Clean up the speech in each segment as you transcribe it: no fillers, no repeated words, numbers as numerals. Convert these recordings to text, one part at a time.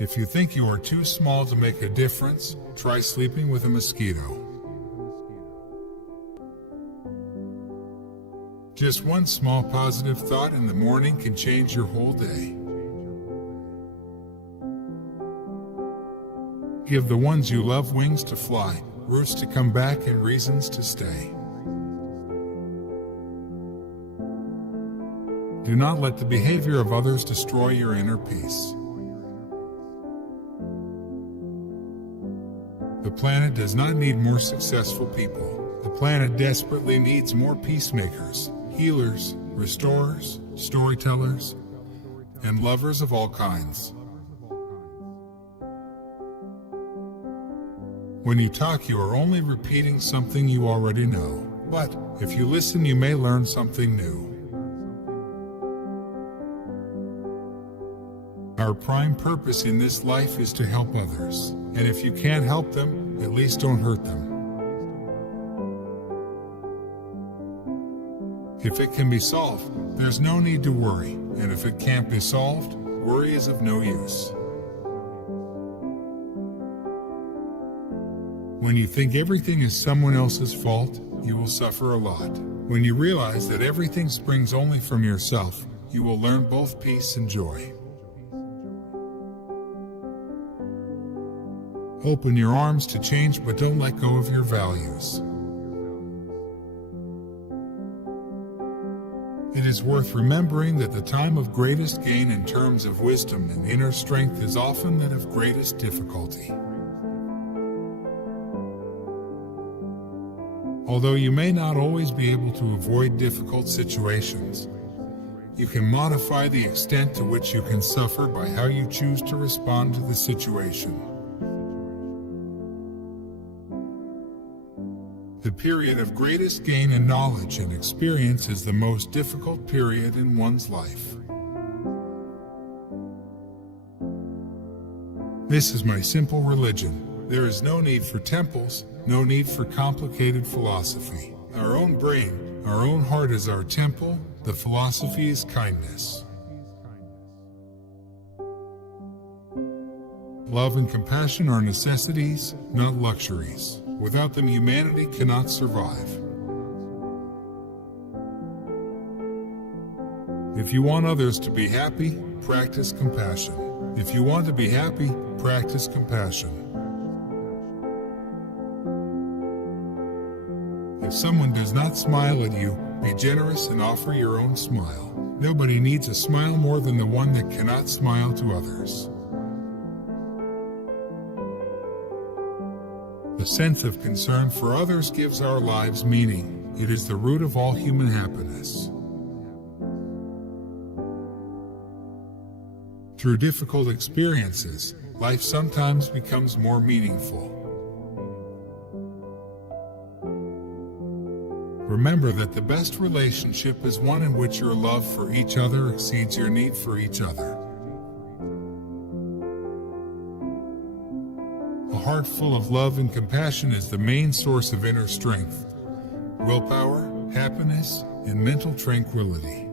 If you think you are too small to make a difference, try sleeping with a mosquito. Just one small positive thought in the morning can change your whole day. Give the ones you love wings to fly, roots to come back, and reasons to stay. Do not let the behavior of others destroy your inner peace. The planet does not need more successful people. The planet desperately needs more peacemakers, healers, restorers, storytellers, and lovers of all kinds. When you talk, you are only repeating something you already know. But if you listen, you may learn something new. Our prime purpose in this life is to help others. And if you can't help them, at least don't hurt them. If it can be solved, there's no need to worry. And if it can't be solved, worry is of no use. When you think everything is someone else's fault, you will suffer a lot. When you realize that everything springs only from yourself, you will learn both peace and joy. Open your arms to change, but don't let go of your values. It is worth remembering that the time of greatest gain in terms of wisdom and inner strength is often that of greatest difficulty. Although you may not always be able to avoid difficult situations, you can modify the extent to which you can suffer by how you choose to respond to the situation. The period of greatest gain in knowledge and experience is the most difficult period in one's life. This is my simple religion. There is no need for temples, no need for complicated philosophy. Our own brain, our own heart is our temple. The philosophy is kindness. Love and compassion are necessities, not luxuries. Without them, humanity cannot survive. If you want others to be happy, practice compassion. If you want to be happy, practice compassion. If someone does not smile at you, be generous and offer your own smile. Nobody needs a smile more than the one that cannot smile to others. The sense of concern for others gives our lives meaning. It is the root of all human happiness. Through difficult experiences, life sometimes becomes more meaningful. Remember that the best relationship is one in which your love for each other exceeds your need for each other. A heart full of love and compassion is the main source of inner strength, willpower, happiness, and mental tranquility.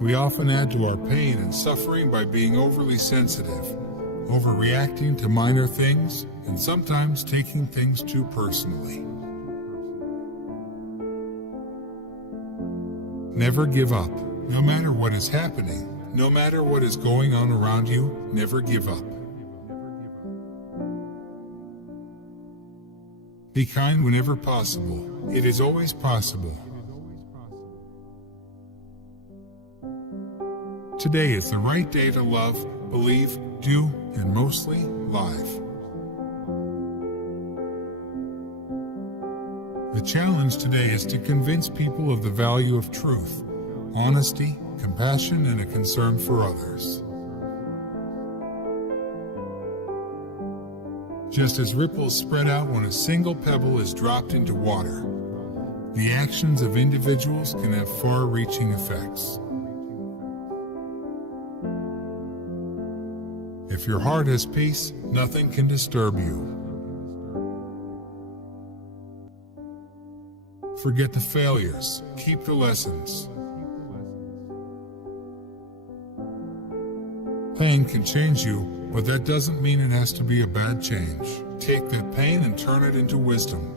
We often add to our pain and suffering by being overly sensitive, overreacting to minor things, and sometimes taking things too personally. Never give up. No matter what is happening, no matter what is going on around you, never give up. Be kind whenever possible. It is always possible. Today is the right day to love, believe, do, and mostly, live. The challenge today is to convince people of the value of truth, honesty, compassion, and a concern for others. Just as ripples spread out when a single pebble is dropped into water, the actions of individuals can have far-reaching effects. If your heart has peace, nothing can disturb you. Forget the failures, keep the lessons. Pain can change you, but that doesn't mean it has to be a bad change. Take that pain and turn it into wisdom.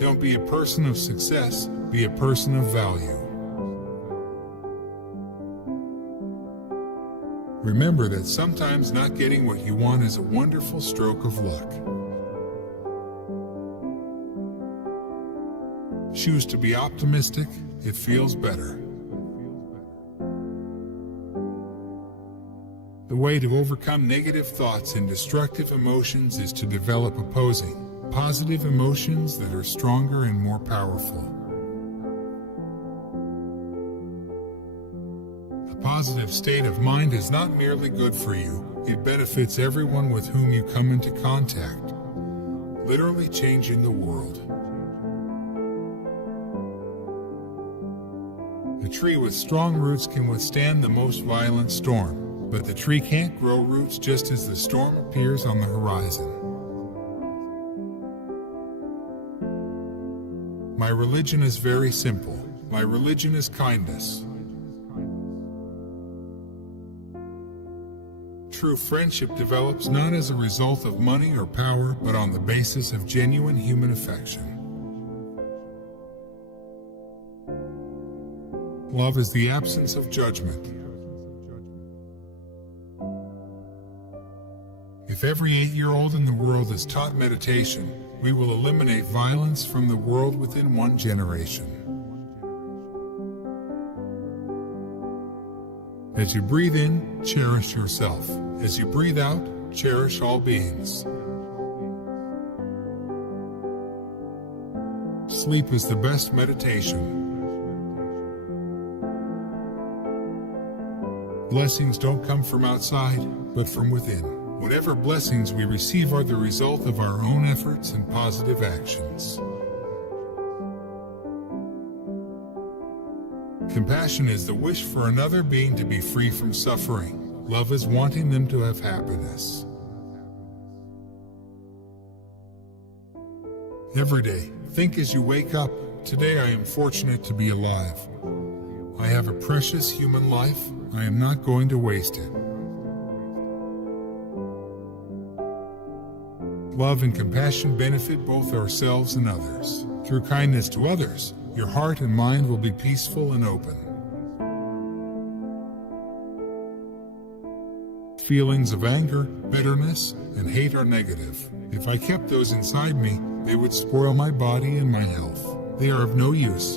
Don't be a person of success, be a person of value. Remember that sometimes not getting what you want is a wonderful stroke of luck. Choose to be optimistic, it feels better. The way to overcome negative thoughts and destructive emotions is to develop opposing, positive emotions that are stronger and more powerful. A positive state of mind is not merely good for you, it benefits everyone with whom you come into contact, literally changing the world. A tree with strong roots can withstand the most violent storm. But the tree can't grow roots just as the storm appears on the horizon. My religion is very simple. My religion is kindness. True friendship develops not as a result of money or power, but on the basis of genuine human affection. Love is the absence of judgment. If every 8-year-old in the world is taught meditation, we will eliminate violence from the world within one generation. As you breathe in, cherish yourself. As you breathe out, cherish all beings. Sleep is the best meditation. Blessings don't come from outside, but from within. Whatever blessings we receive are the result of our own efforts and positive actions. Compassion is the wish for another being to be free from suffering. Love is wanting them to have happiness. Every day, think as you wake up, today I am fortunate to be alive. I have a precious human life, I am not going to waste it. Love and compassion benefit both ourselves and others. Through kindness to others, your heart and mind will be peaceful and open. Feelings of anger, bitterness, and hate are negative. If I kept those inside me, they would spoil my body and my health. They are of no use.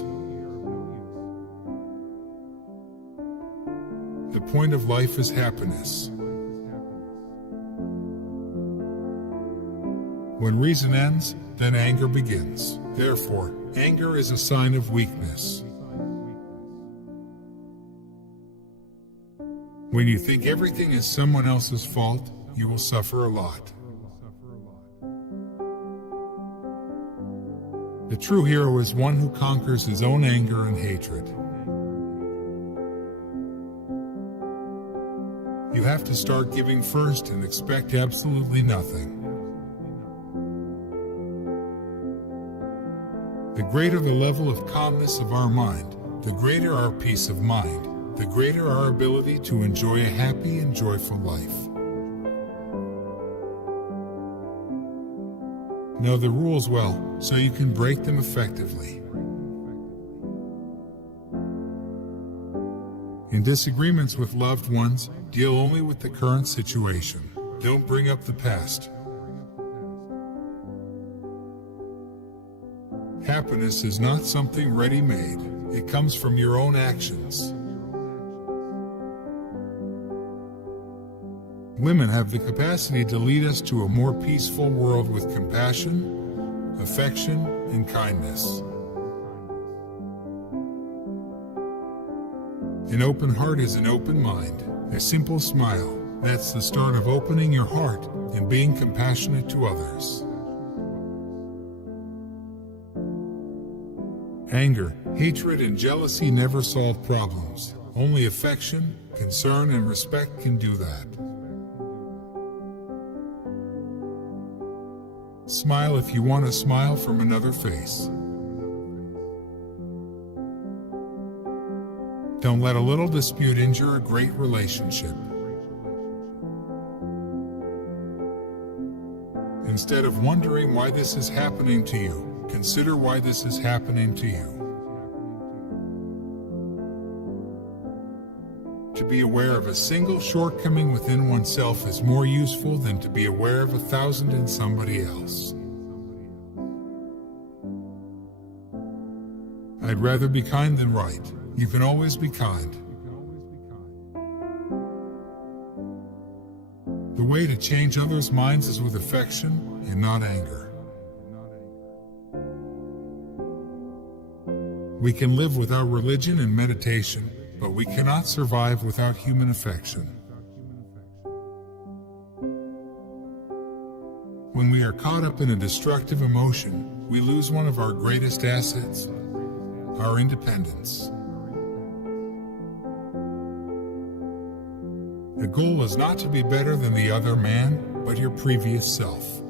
The point of life is happiness. When reason ends, then anger begins. Therefore, anger is a sign of weakness. When you think everything is someone else's fault, you will suffer a lot. The true hero is one who conquers his own anger and hatred. You have to start giving first and expect absolutely nothing. The greater the level of calmness of our mind, the greater our peace of mind, the greater our ability to enjoy a happy and joyful life. Know the rules well, so you can break them effectively. In disagreements with loved ones, deal only with the current situation. Don't bring up the past. Happiness is not something ready-made. It comes from your own actions. Women have the capacity to lead us to a more peaceful world with compassion, affection, and kindness. An open heart is an open mind. A simple smile, that's the start of opening your heart and being compassionate to others. Anger, hatred, and jealousy never solve problems. Only affection, concern, and respect can do that. Smile if you want a smile from another face. Don't let a little dispute injure a great relationship. Instead of wondering why this is happening to you, consider why this is happening to you. To be aware of a single shortcoming within oneself is more useful than to be aware of 1,000 in somebody else. I'd rather be kind than right. You can always be kind. The way to change others' minds is with affection and not anger. We can live without religion and meditation, but we cannot survive without human affection. When we are caught up in a destructive emotion, we lose one of our greatest assets, our independence. The goal is not to be better than the other man, but your previous self.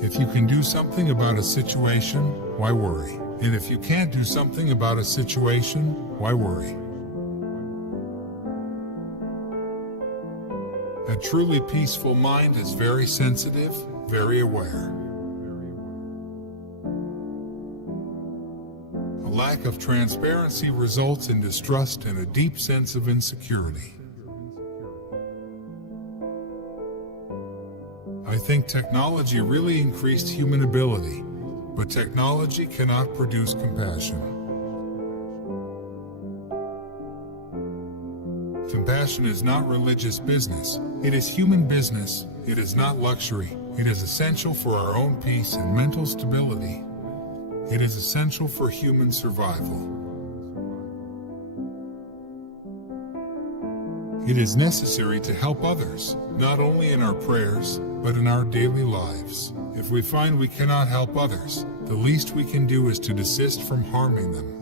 If you can do something about a situation, why worry? And if you can't do something about a situation, why worry? A truly peaceful mind is very sensitive, very aware. A lack of transparency results in distrust and a deep sense of insecurity. I think technology really increased human ability, but technology cannot produce compassion. Compassion is not religious business, it is human business, it is not luxury, it is essential for our own peace and mental stability. It is essential for human survival. It is necessary to help others, not only in our prayers, but in our daily lives. If we find we cannot help others, the least we can do is to desist from harming them.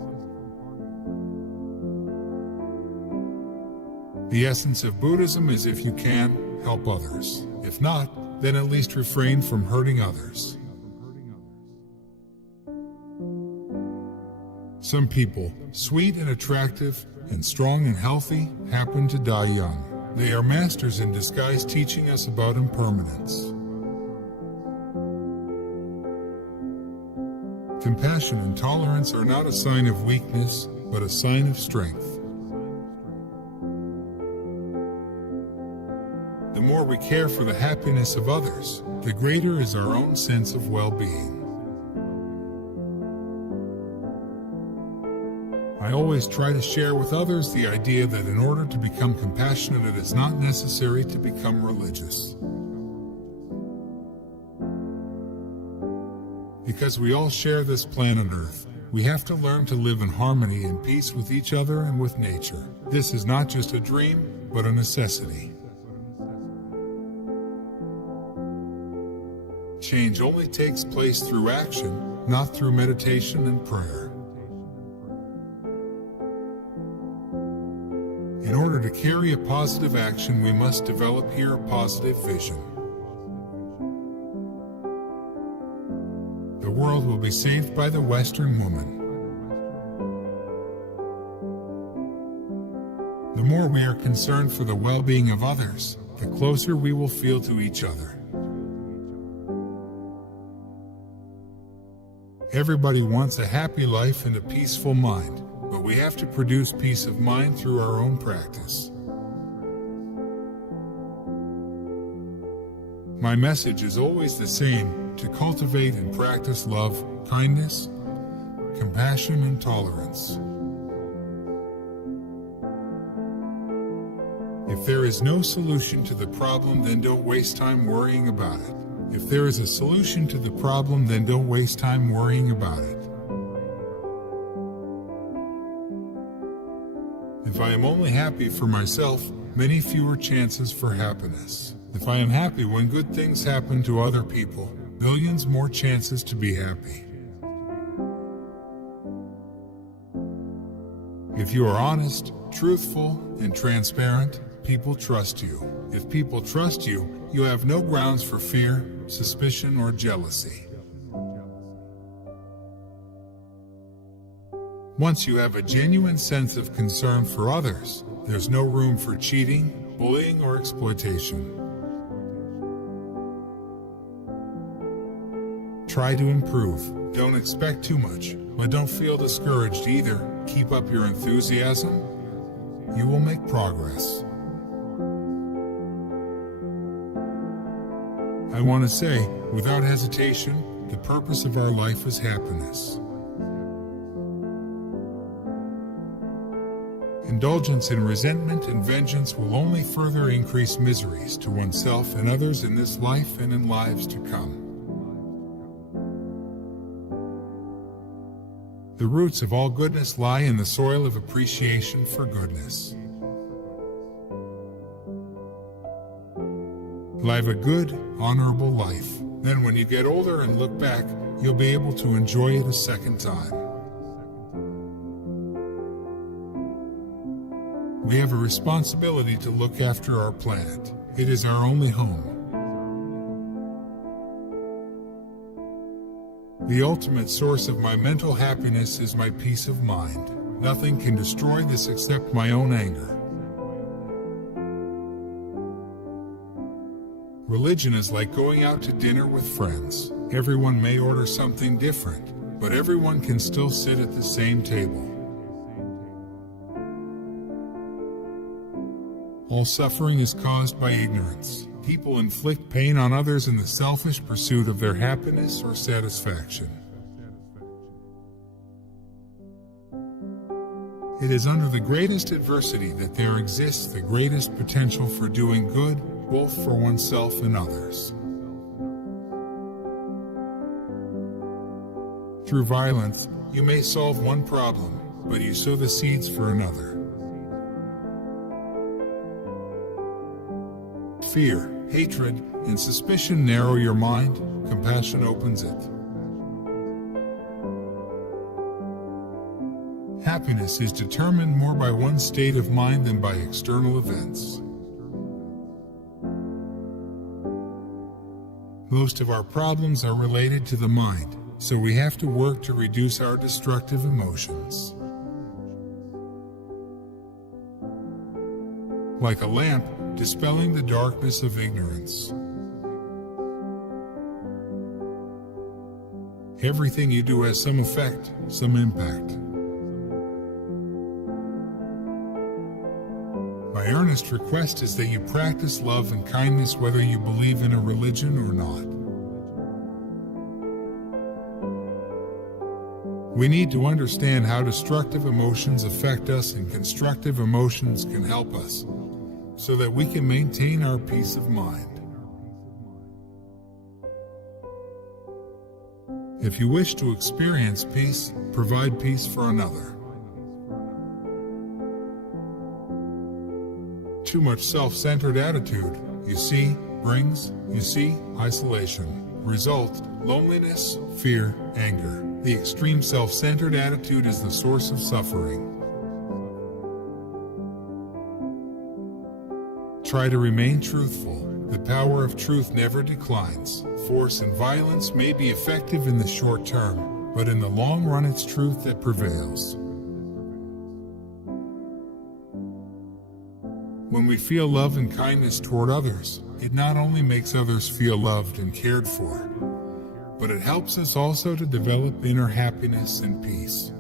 The essence of Buddhism is if you can, help others. If not, then at least refrain from hurting others. Some people, sweet and attractive, and strong and healthy, happen to die young. They are masters in disguise teaching us about impermanence. Compassion and tolerance are not a sign of weakness, but a sign of strength. The more we care for the happiness of others, the greater is our own sense of well-being. I always try to share with others the idea that in order to become compassionate, it is not necessary to become religious. Because we all share this planet Earth, we have to learn to live in harmony and peace with each other and with nature. This is not just a dream, but a necessity. Change only takes place through action, not through meditation and prayer. In order to carry a positive action, we must develop here a positive vision. The world will be saved by the Western woman. The more we are concerned for the well-being of others, the closer we will feel to each other. Everybody wants a happy life and a peaceful mind, but we have to produce peace of mind through our own practice. My message is always the same: to cultivate and practice love, kindness, compassion, and tolerance. If there is no solution to the problem, then don't waste time worrying about it. If there is a solution to the problem, then don't waste time worrying about it. If I am only happy for myself, many fewer chances for happiness. If I am happy when good things happen to other people, millions more chances to be happy. If you are honest, truthful, and transparent, people trust you. If people trust you, you have no grounds for fear, suspicion, or jealousy. Once you have a genuine sense of concern for others, there's no room for cheating, bullying, or exploitation. Try to improve. Don't expect too much, but don't feel discouraged either. Keep up your enthusiasm. You will make progress. I want to say, without hesitation, the purpose of our life is happiness. Indulgence in resentment and vengeance will only further increase miseries to oneself and others in this life and in lives to come. The roots of all goodness lie in the soil of appreciation for goodness. Live a good, honorable life. Then when you get older and look back, you'll be able to enjoy it a second time. We have a responsibility to look after our planet. It is our only home. The ultimate source of my mental happiness is my peace of mind. Nothing can destroy this except my own anger. Religion is like going out to dinner with friends. Everyone may order something different, but everyone can still sit at the same table. All suffering is caused by ignorance. People inflict pain on others in the selfish pursuit of their happiness or satisfaction. It is under the greatest adversity that there exists the greatest potential for doing good, both for oneself and others. Through violence, you may solve one problem, but you sow the seeds for another. Fear, hatred, and suspicion narrow your mind, compassion opens it. Happiness is determined more by one's state of mind than by external events. Most of our problems are related to the mind, so we have to work to reduce our destructive emotions. Like a lamp, dispelling the darkness of ignorance. Everything you do has some effect, some impact. My earnest request is that you practice love and kindness whether you believe in a religion or not. We need to understand how destructive emotions affect us and constructive emotions can help us, so that we can maintain our peace of mind. If you wish to experience peace, provide peace for another. Too much self-centered attitude, brings isolation. Result, loneliness, fear, anger. The extreme self-centered attitude is the source of suffering. Try to remain truthful. The power of truth never declines. Force and violence may be effective in the short term, but in the long run it's truth that prevails. When we feel love and kindness toward others, it not only makes others feel loved and cared for, but it helps us also to develop inner happiness and peace.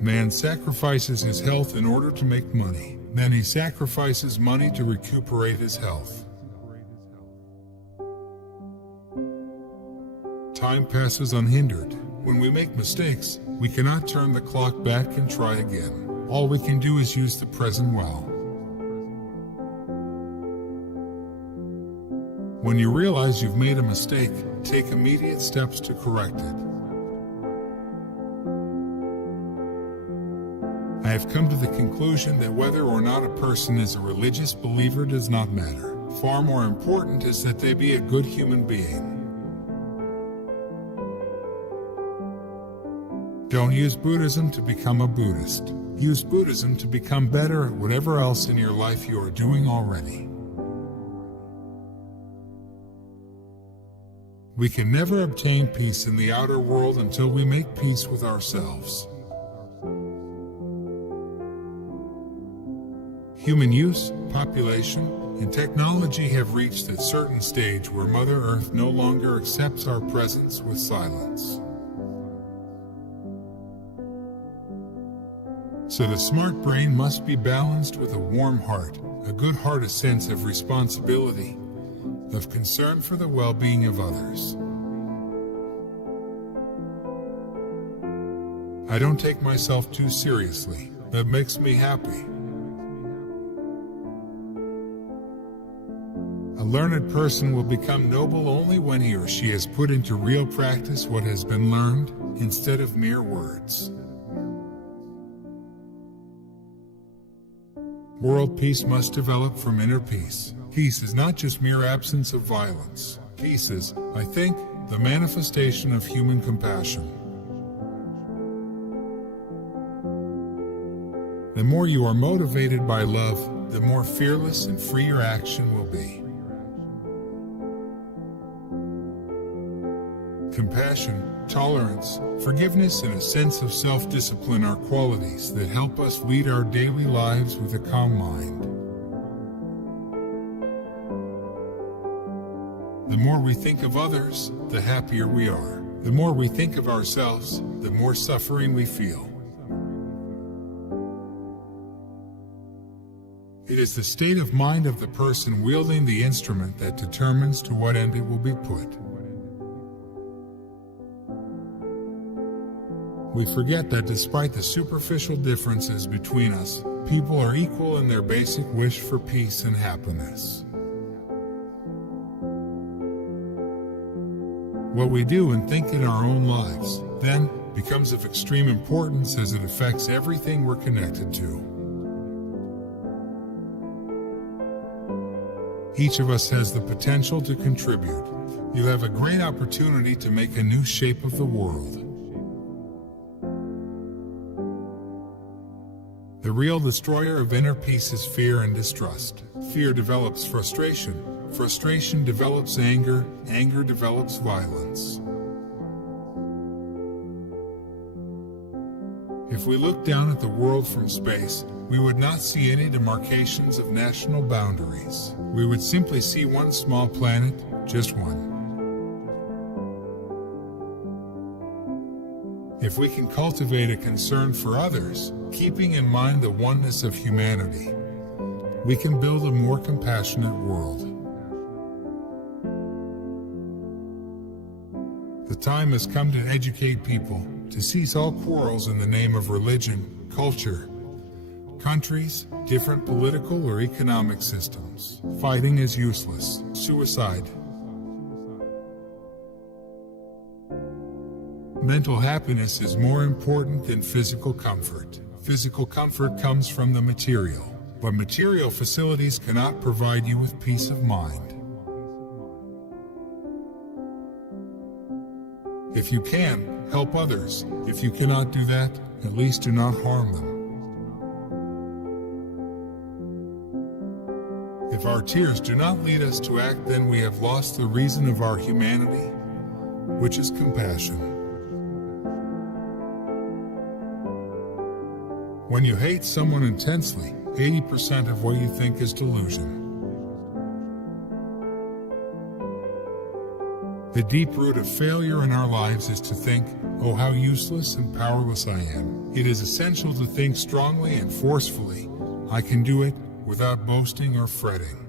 Man sacrifices his health in order to make money. Then he sacrifices money to recuperate his health. Time passes unhindered. When we make mistakes, we cannot turn the clock back and try again. All we can do is use the present well. When you realize you've made a mistake, take immediate steps to correct it. I have come to the conclusion that whether or not a person is a religious believer does not matter. Far more important is that they be a good human being. Don't use Buddhism to become a Buddhist. Use Buddhism to become better at whatever else in your life you are doing already. We can never obtain peace in the outer world until we make peace with ourselves. Human use, population, and technology have reached a certain stage where Mother Earth no longer accepts our presence with silence. So the smart brain must be balanced with a warm heart, a good heart, a sense of responsibility, of concern for the well-being of others. I don't take myself too seriously. That makes me happy. A learned person will become noble only when he or she has put into real practice what has been learned, instead of mere words. World peace must develop from inner peace. Peace is not just mere absence of violence. Peace is, I think, the manifestation of human compassion. The more you are motivated by love, the more fearless and free your action will be. Compassion, tolerance, forgiveness, and a sense of self-discipline are qualities that help us lead our daily lives with a calm mind. The more we think of others, the happier we are. The more we think of ourselves, the more suffering we feel. It is the state of mind of the person wielding the instrument that determines to what end it will be put. We forget that despite the superficial differences between us, people are equal in their basic wish for peace and happiness. What we do and think in our own lives, then, becomes of extreme importance as it affects everything we're connected to. Each of us has the potential to contribute. You have a great opportunity to make a new shape of the world. The real destroyer of inner peace is fear and distrust. Fear develops frustration. Frustration develops anger. Anger develops violence. If we look down at the world from space, we would not see any demarcations of national boundaries. We would simply see one small planet, just one. If we can cultivate a concern for others, keeping in mind the oneness of humanity, we can build a more compassionate world. The time has come to educate people, to cease all quarrels in the name of religion, culture, countries, different political or economic systems. Fighting is useless. Suicide. Mental happiness is more important than physical comfort. Physical comfort comes from the material, but material facilities cannot provide you with peace of mind. If you can, help others. If you cannot do that, at least do not harm them. If our tears do not lead us to act, then we have lost the reason of our humanity, which is compassion. When you hate someone intensely, 80% of what you think is delusion. The deep root of failure in our lives is to think, oh, how useless and powerless I am. It is essential to think strongly and forcefully, I can do it, without boasting or fretting.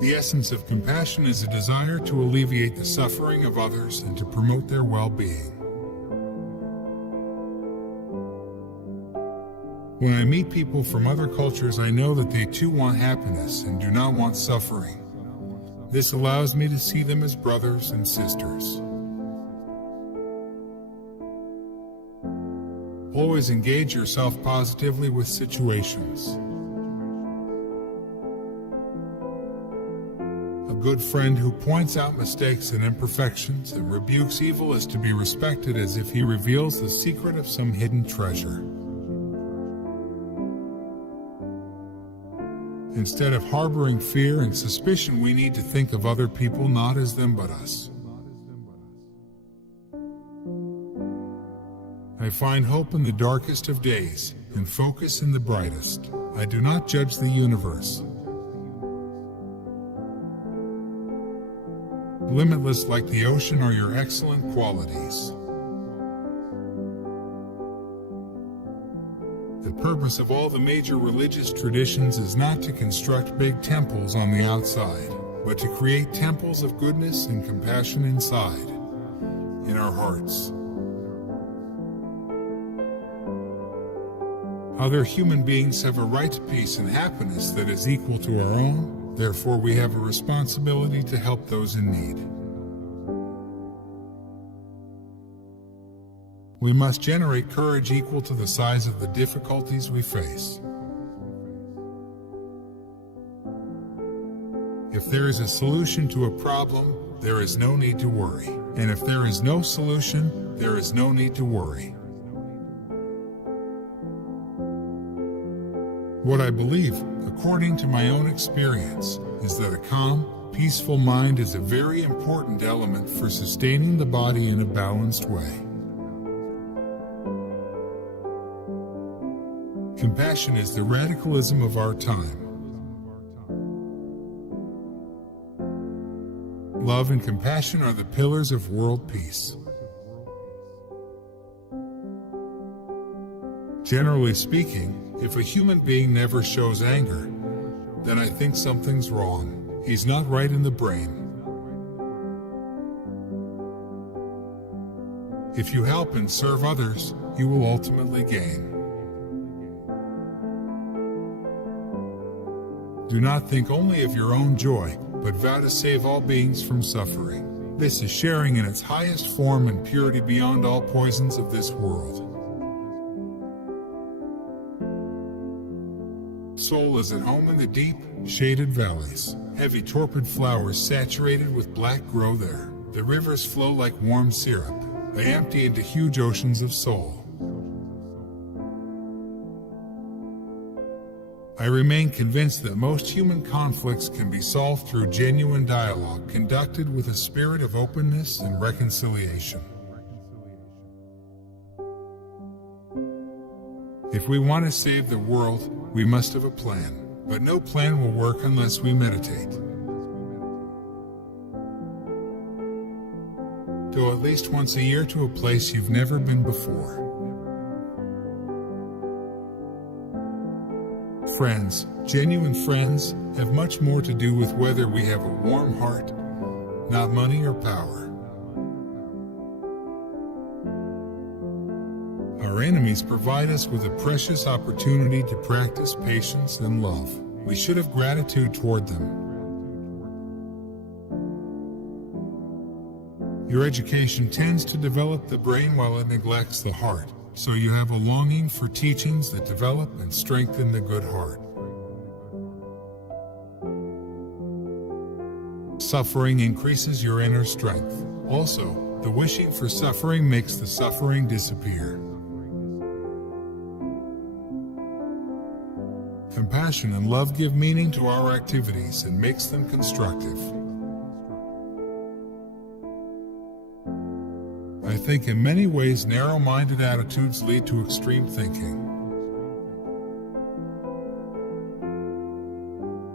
The essence of compassion is a desire to alleviate the suffering of others and to promote their well-being. When I meet people from other cultures, I know that they too want happiness and do not want suffering. This allows me to see them as brothers and sisters. Always engage yourself positively with situations. A good friend who points out mistakes and imperfections and rebukes evil is to be respected as if he reveals the secret of some hidden treasure. Instead of harboring fear and suspicion, we need to think of other people not as them but us. I find hope in the darkest of days and focus in the brightest. I do not judge the universe. Limitless like the ocean are your excellent qualities. The purpose of all the major religious traditions is not to construct big temples on the outside, but to create temples of goodness and compassion inside, in our hearts. Other human beings have a right to peace and happiness that is equal to our own. Therefore, we have a responsibility to help those in need. We must generate courage equal to the size of the difficulties we face. If there is a solution to a problem, there is no need to worry. And if there is no solution, there is no need to worry. What I believe, according to my own experience, is that a calm, peaceful mind is a very important element for sustaining the body in a balanced way. Compassion is the radicalism of our time. Love and compassion are the pillars of world peace. Generally speaking, if a human being never shows anger, then I think something's wrong. He's not right in the brain. If you help and serve others, you will ultimately gain. Do not think only of your own joy, but vow to save all beings from suffering. This is sharing in its highest form and purity beyond all poisons of this world. Soul is at home in the deep, shaded valleys. Heavy torpid flowers saturated with black grow there. The rivers flow like warm syrup. They empty into huge oceans of soul. I remain convinced that most human conflicts can be solved through genuine dialogue conducted with a spirit of openness and reconciliation. If we want to save the world, we must have a plan. But no plan will work unless we meditate. Go at least once a year to a place you've never been before. Friends, genuine friends, have much more to do with whether we have a warm heart, not money or power. Our enemies provide us with a precious opportunity to practice patience and love. We should have gratitude toward them. Your education tends to develop the brain while it neglects the heart, so you have a longing for teachings that develop and strengthen the good heart. Suffering increases your inner strength. Also, the wishing for suffering makes the suffering disappear. Compassion and love give meaning to our activities and makes them constructive. I think in many ways narrow-minded attitudes lead to extreme thinking.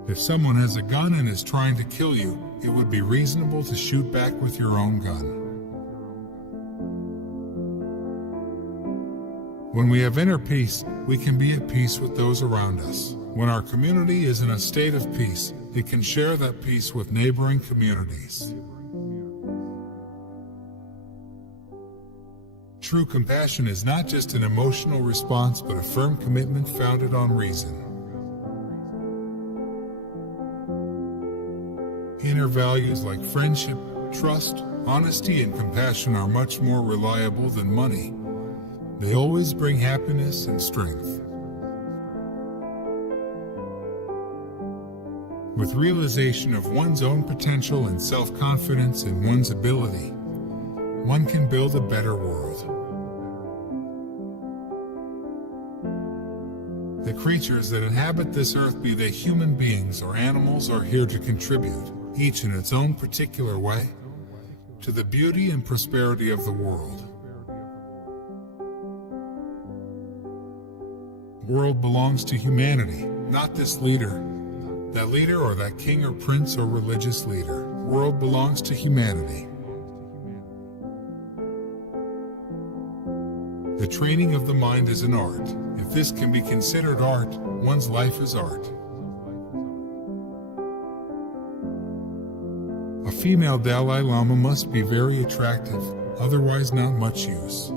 If someone has a gun and is trying to kill you, it would be reasonable to shoot back with your own gun. When we have inner peace, we can be at peace with those around us. When our community is in a state of peace, it can share that peace with neighboring communities. True compassion is not just an emotional response, but a firm commitment founded on reason. Inner values like friendship, trust, honesty, and compassion are much more reliable than money. They always bring happiness and strength. With realization of one's own potential and self-confidence in one's ability, one can build a better world. The creatures that inhabit this earth, be they human beings or animals, are here to contribute, each in its own particular way, to the beauty and prosperity of the world. The world belongs to humanity, not this leader, that leader, or that king or prince or religious leader. The world belongs to humanity. The training of the mind is an art. If this can be considered art, one's life is art. A female Dalai Lama must be very attractive, otherwise not much use.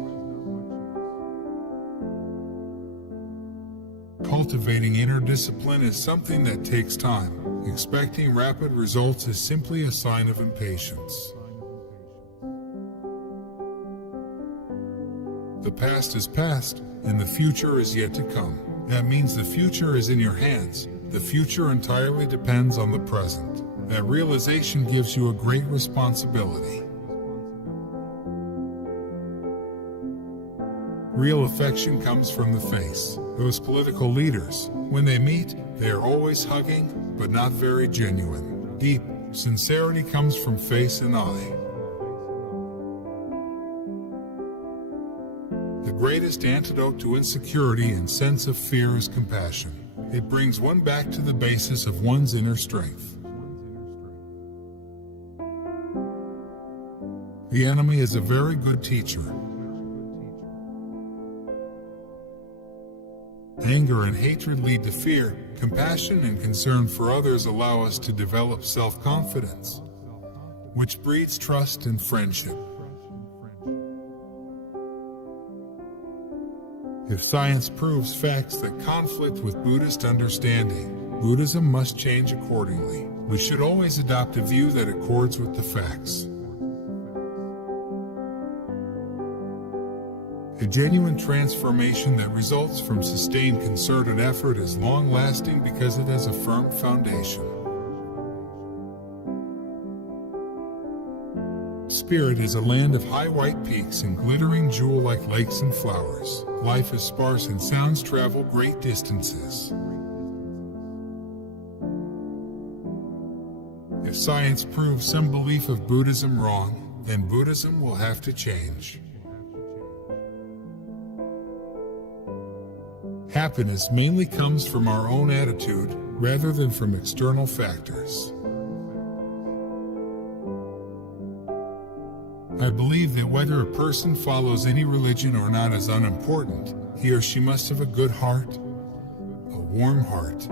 Cultivating inner discipline is something that takes time. Expecting rapid results is simply a sign of impatience. The past is past, and the future is yet to come. That means the future is in your hands. The future entirely depends on the present. That realization gives you a great responsibility. Real affection comes from the face. Those political leaders, when they meet, they are always hugging, but not very genuine. Deep sincerity comes from face and eye. The greatest antidote to insecurity and sense of fear is compassion. It brings one back to the basis of one's inner strength. The enemy is a very good teacher. Anger and hatred lead to fear. Compassion and concern for others allow us to develop self-confidence, which breeds trust and friendship. If science proves facts that conflict with Buddhist understanding, Buddhism must change accordingly. We should always adopt a view that accords with the facts. A genuine transformation that results from sustained concerted effort is long-lasting because it has a firm foundation. Spirit is a land of high white peaks and glittering jewel-like lakes and flowers. Life is sparse and sounds travel great distances. If science proves some belief of Buddhism wrong, then Buddhism will have to change. Happiness mainly comes from our own attitude rather than from external factors. I believe that whether a person follows any religion or not is unimportant. He or she must have a good heart, a warm heart.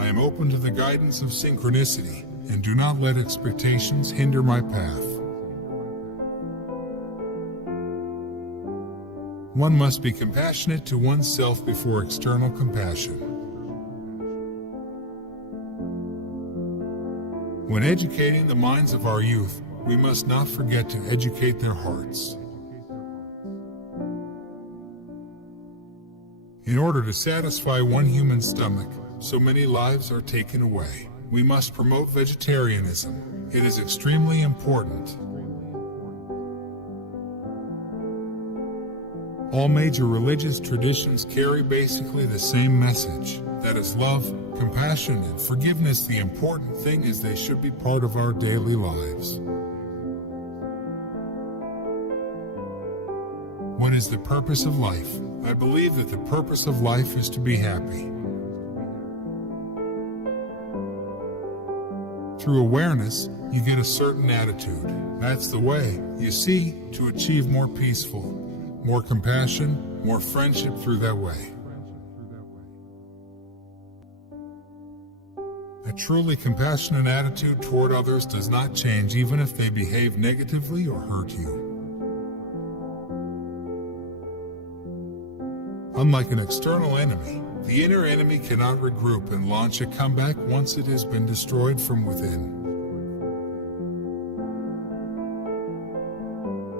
I am open to the guidance of synchronicity and do not let expectations hinder my path. One must be compassionate to oneself before external compassion. When educating the minds of our youth, we must not forget to educate their hearts. In order to satisfy one human stomach, so many lives are taken away. We must promote vegetarianism. It is extremely important. All major religious traditions carry basically the same message. That is love, compassion, and forgiveness. The important thing is they should be part of our daily lives. What is the purpose of life? I believe that the purpose of life is to be happy. Through awareness, you get a certain attitude. That's the way, you see, to achieve more peaceful, more compassion, more friendship through that way. A truly compassionate attitude toward others does not change even if they behave negatively or hurt you. Unlike an external enemy, the inner enemy cannot regroup and launch a comeback once it has been destroyed from within.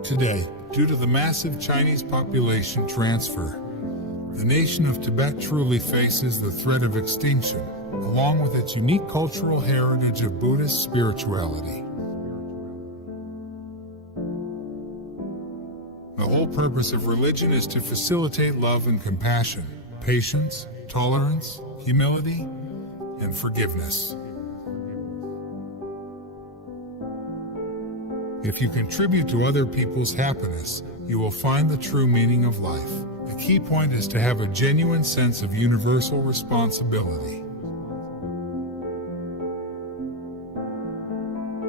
Today, due to the massive Chinese population transfer, the nation of Tibet truly faces the threat of extinction, along with its unique cultural heritage of Buddhist spirituality. The whole purpose of religion is to facilitate love and compassion, patience, tolerance, humility, and forgiveness. If you contribute to other people's happiness, you will find the true meaning of life. The key point is to have a genuine sense of universal responsibility.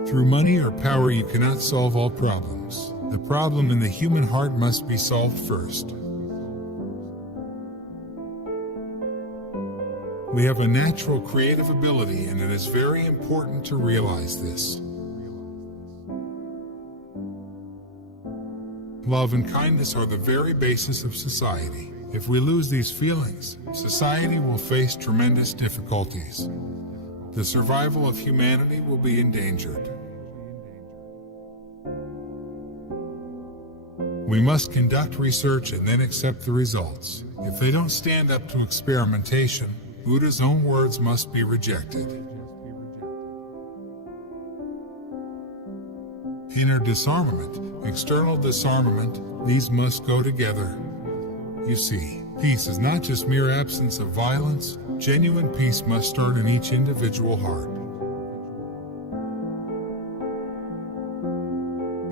Through money or power you cannot solve all problems. The problem in the human heart must be solved first. We have a natural creative ability, and it is very important to realize this. Love and kindness are the very basis of society. If we lose these feelings, society will face tremendous difficulties. The survival of humanity will be endangered. We must conduct research and then accept the results. If they don't stand up to experimentation, Buddha's own words must be rejected. Inner disarmament, external disarmament, these must go together. You see, peace is not just mere absence of violence. Genuine peace must start in each individual heart.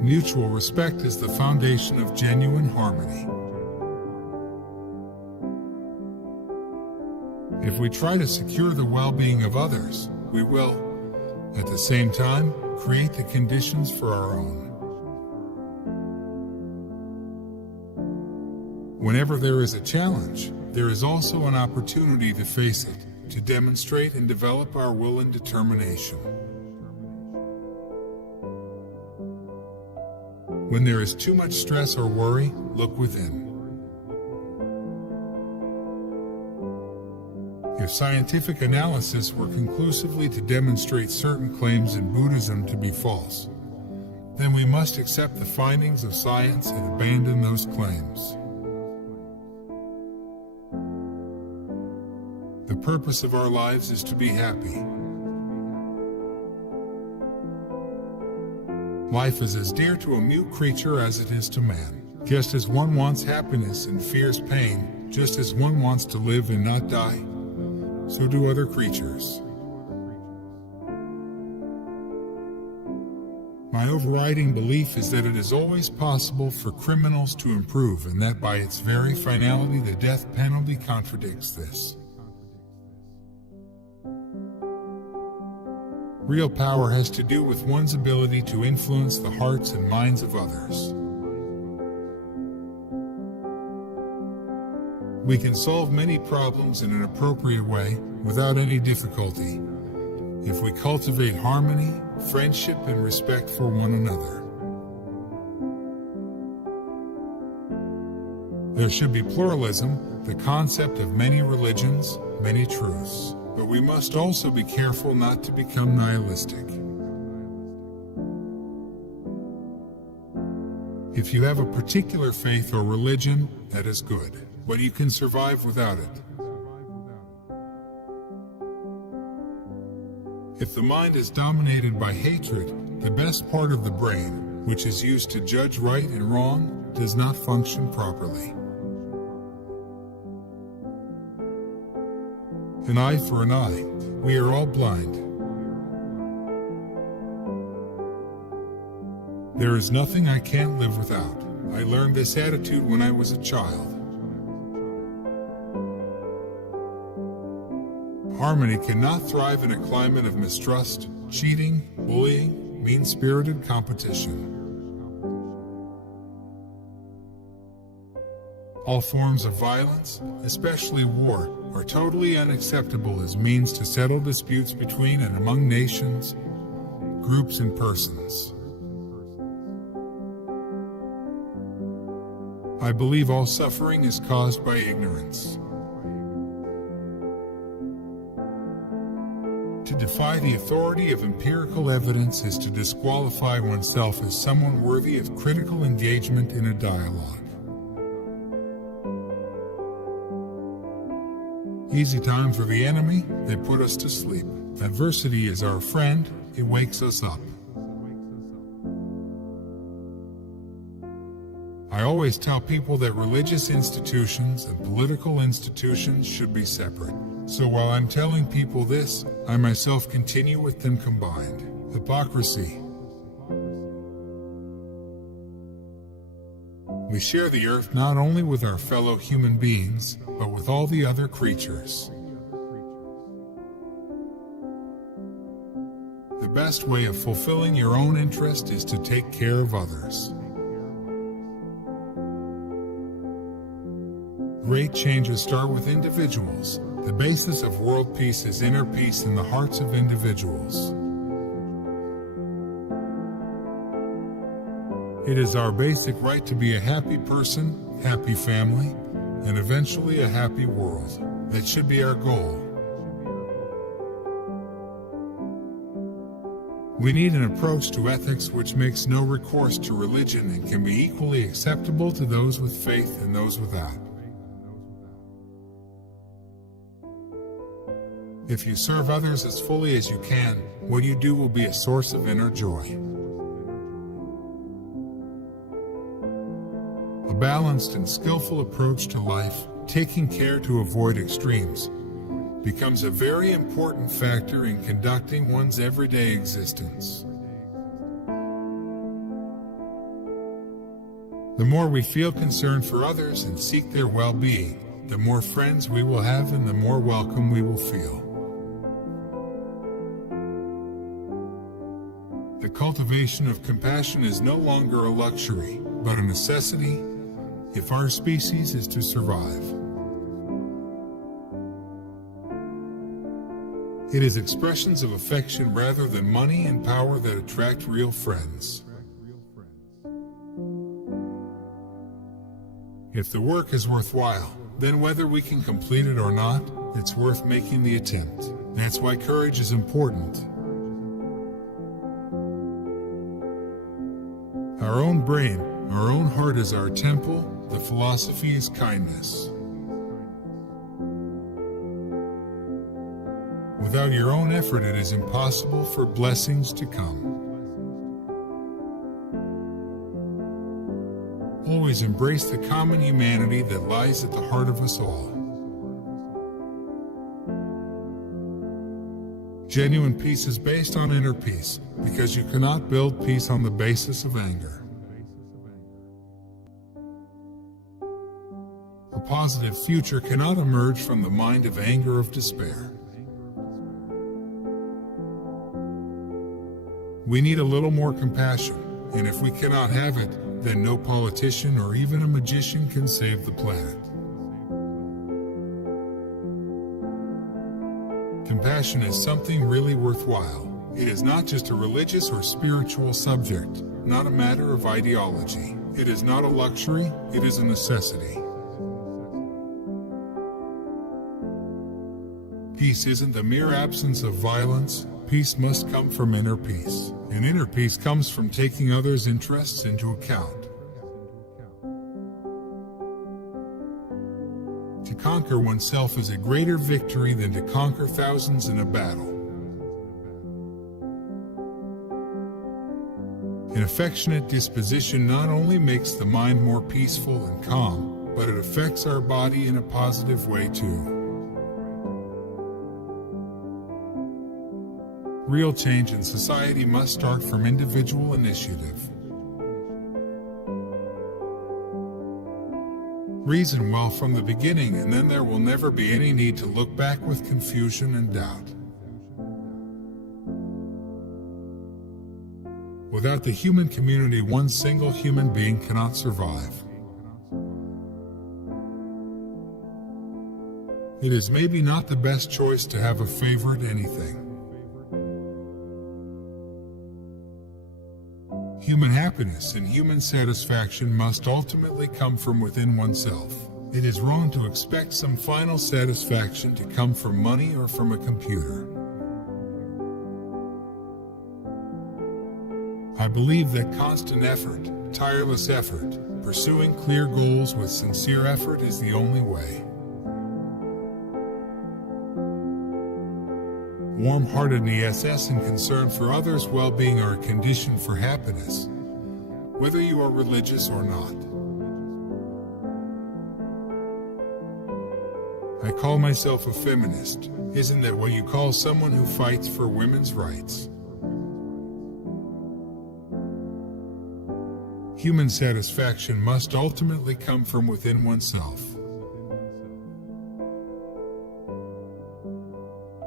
Mutual respect is the foundation of genuine harmony. If we try to secure the well-being of others, we will, at the same time, create the conditions for our own. Whenever there is a challenge, there is also an opportunity to face it, to demonstrate and develop our will and determination. When there is too much stress or worry, look within. If scientific analysis were conclusively to demonstrate certain claims in Buddhism to be false, then we must accept the findings of science and abandon those claims. The purpose of our lives is to be happy. Life is as dear to a mute creature as it is to man. Just as one wants happiness and fears pain, just as one wants to live and not die, so do other creatures. My overriding belief is that it is always possible for criminals to improve, and that by its very finality the death penalty contradicts this. Real power has to do with one's ability to influence the hearts and minds of others. We can solve many problems in an appropriate way, without any difficulty, if we cultivate harmony, friendship, and respect for one another. There should be pluralism, the concept of many religions, many truths. But we must also be careful not to become nihilistic. If you have a particular faith or religion, that is good, but you can survive without it. If the mind is dominated by hatred, the best part of the brain, which is used to judge right and wrong, does not function properly. An eye for an eye. We are all blind. There is nothing I can't live without. I learned this attitude when I was a child. Harmony cannot thrive in a climate of mistrust, cheating, bullying, mean-spirited competition. All forms of violence, especially war, are totally unacceptable as means to settle disputes between and among nations, groups, and persons. I believe all suffering is caused by ignorance. To defy the authority of empirical evidence is to disqualify oneself as someone worthy of critical engagement in a dialogue. Easy time for the enemy, they put us to sleep. Adversity is our friend, it wakes us up. I always tell people that religious institutions and political institutions should be separate. So while I'm telling people this, I myself continue with them combined. Hypocrisy. We share the earth not only with our fellow human beings, but with all the other creatures. The best way of fulfilling your own interest is to take care of others. Great changes start with individuals. The basis of world peace is inner peace in the hearts of individuals. It is our basic right to be a happy person, happy family, and eventually a happy world. That should be our goal. We need an approach to ethics which makes no recourse to religion and can be equally acceptable to those with faith and those without. If you serve others as fully as you can, what you do will be a source of inner joy. A balanced and skillful approach to life, taking care to avoid extremes, becomes a very important factor in conducting one's everyday existence. The more we feel concern for others and seek their well-being, the more friends we will have and the more welcome we will feel. The cultivation of compassion is no longer a luxury, but a necessity if our species is to survive. It is expressions of affection rather than money and power that attract real friends. If the work is worthwhile, then whether we can complete it or not, it's worth making the attempt. That's why courage is important. Our own brain, our own heart is our temple, the philosophy is kindness. Without your own effort, it is impossible for blessings to come. Always embrace the common humanity that lies at the heart of us all. Genuine peace is based on inner peace, because you cannot build peace on the basis of anger. A positive future cannot emerge from the mind of anger of despair. We need a little more compassion, and if we cannot have it, then no politician or even a magician can save the planet. Compassion is something really worthwhile. It is not just a religious or spiritual subject, not a matter of ideology. It is not a luxury, it is a necessity. Peace isn't the mere absence of violence. Peace must come from inner peace, and inner peace comes from taking others' interests into account. To conquer oneself is a greater victory than to conquer thousands in a battle. An affectionate disposition not only makes the mind more peaceful and calm, but it affects our body in a positive way too. Real change in society must start from individual initiative. Reason well from the beginning, and then there will never be any need to look back with confusion and doubt. Without the human community, one single human being cannot survive. It is maybe not the best choice to have a favorite anything. Human happiness and human satisfaction must ultimately come from within oneself. It is wrong to expect some final satisfaction to come from money or from a computer. I believe that constant effort, tireless effort, pursuing clear goals with sincere effort is the only way. Warm-heartedness and concern for others' well-being are a condition for happiness, whether you are religious or not. I call myself a feminist. Isn't that what you call someone who fights for women's rights? Human satisfaction must ultimately come from within oneself.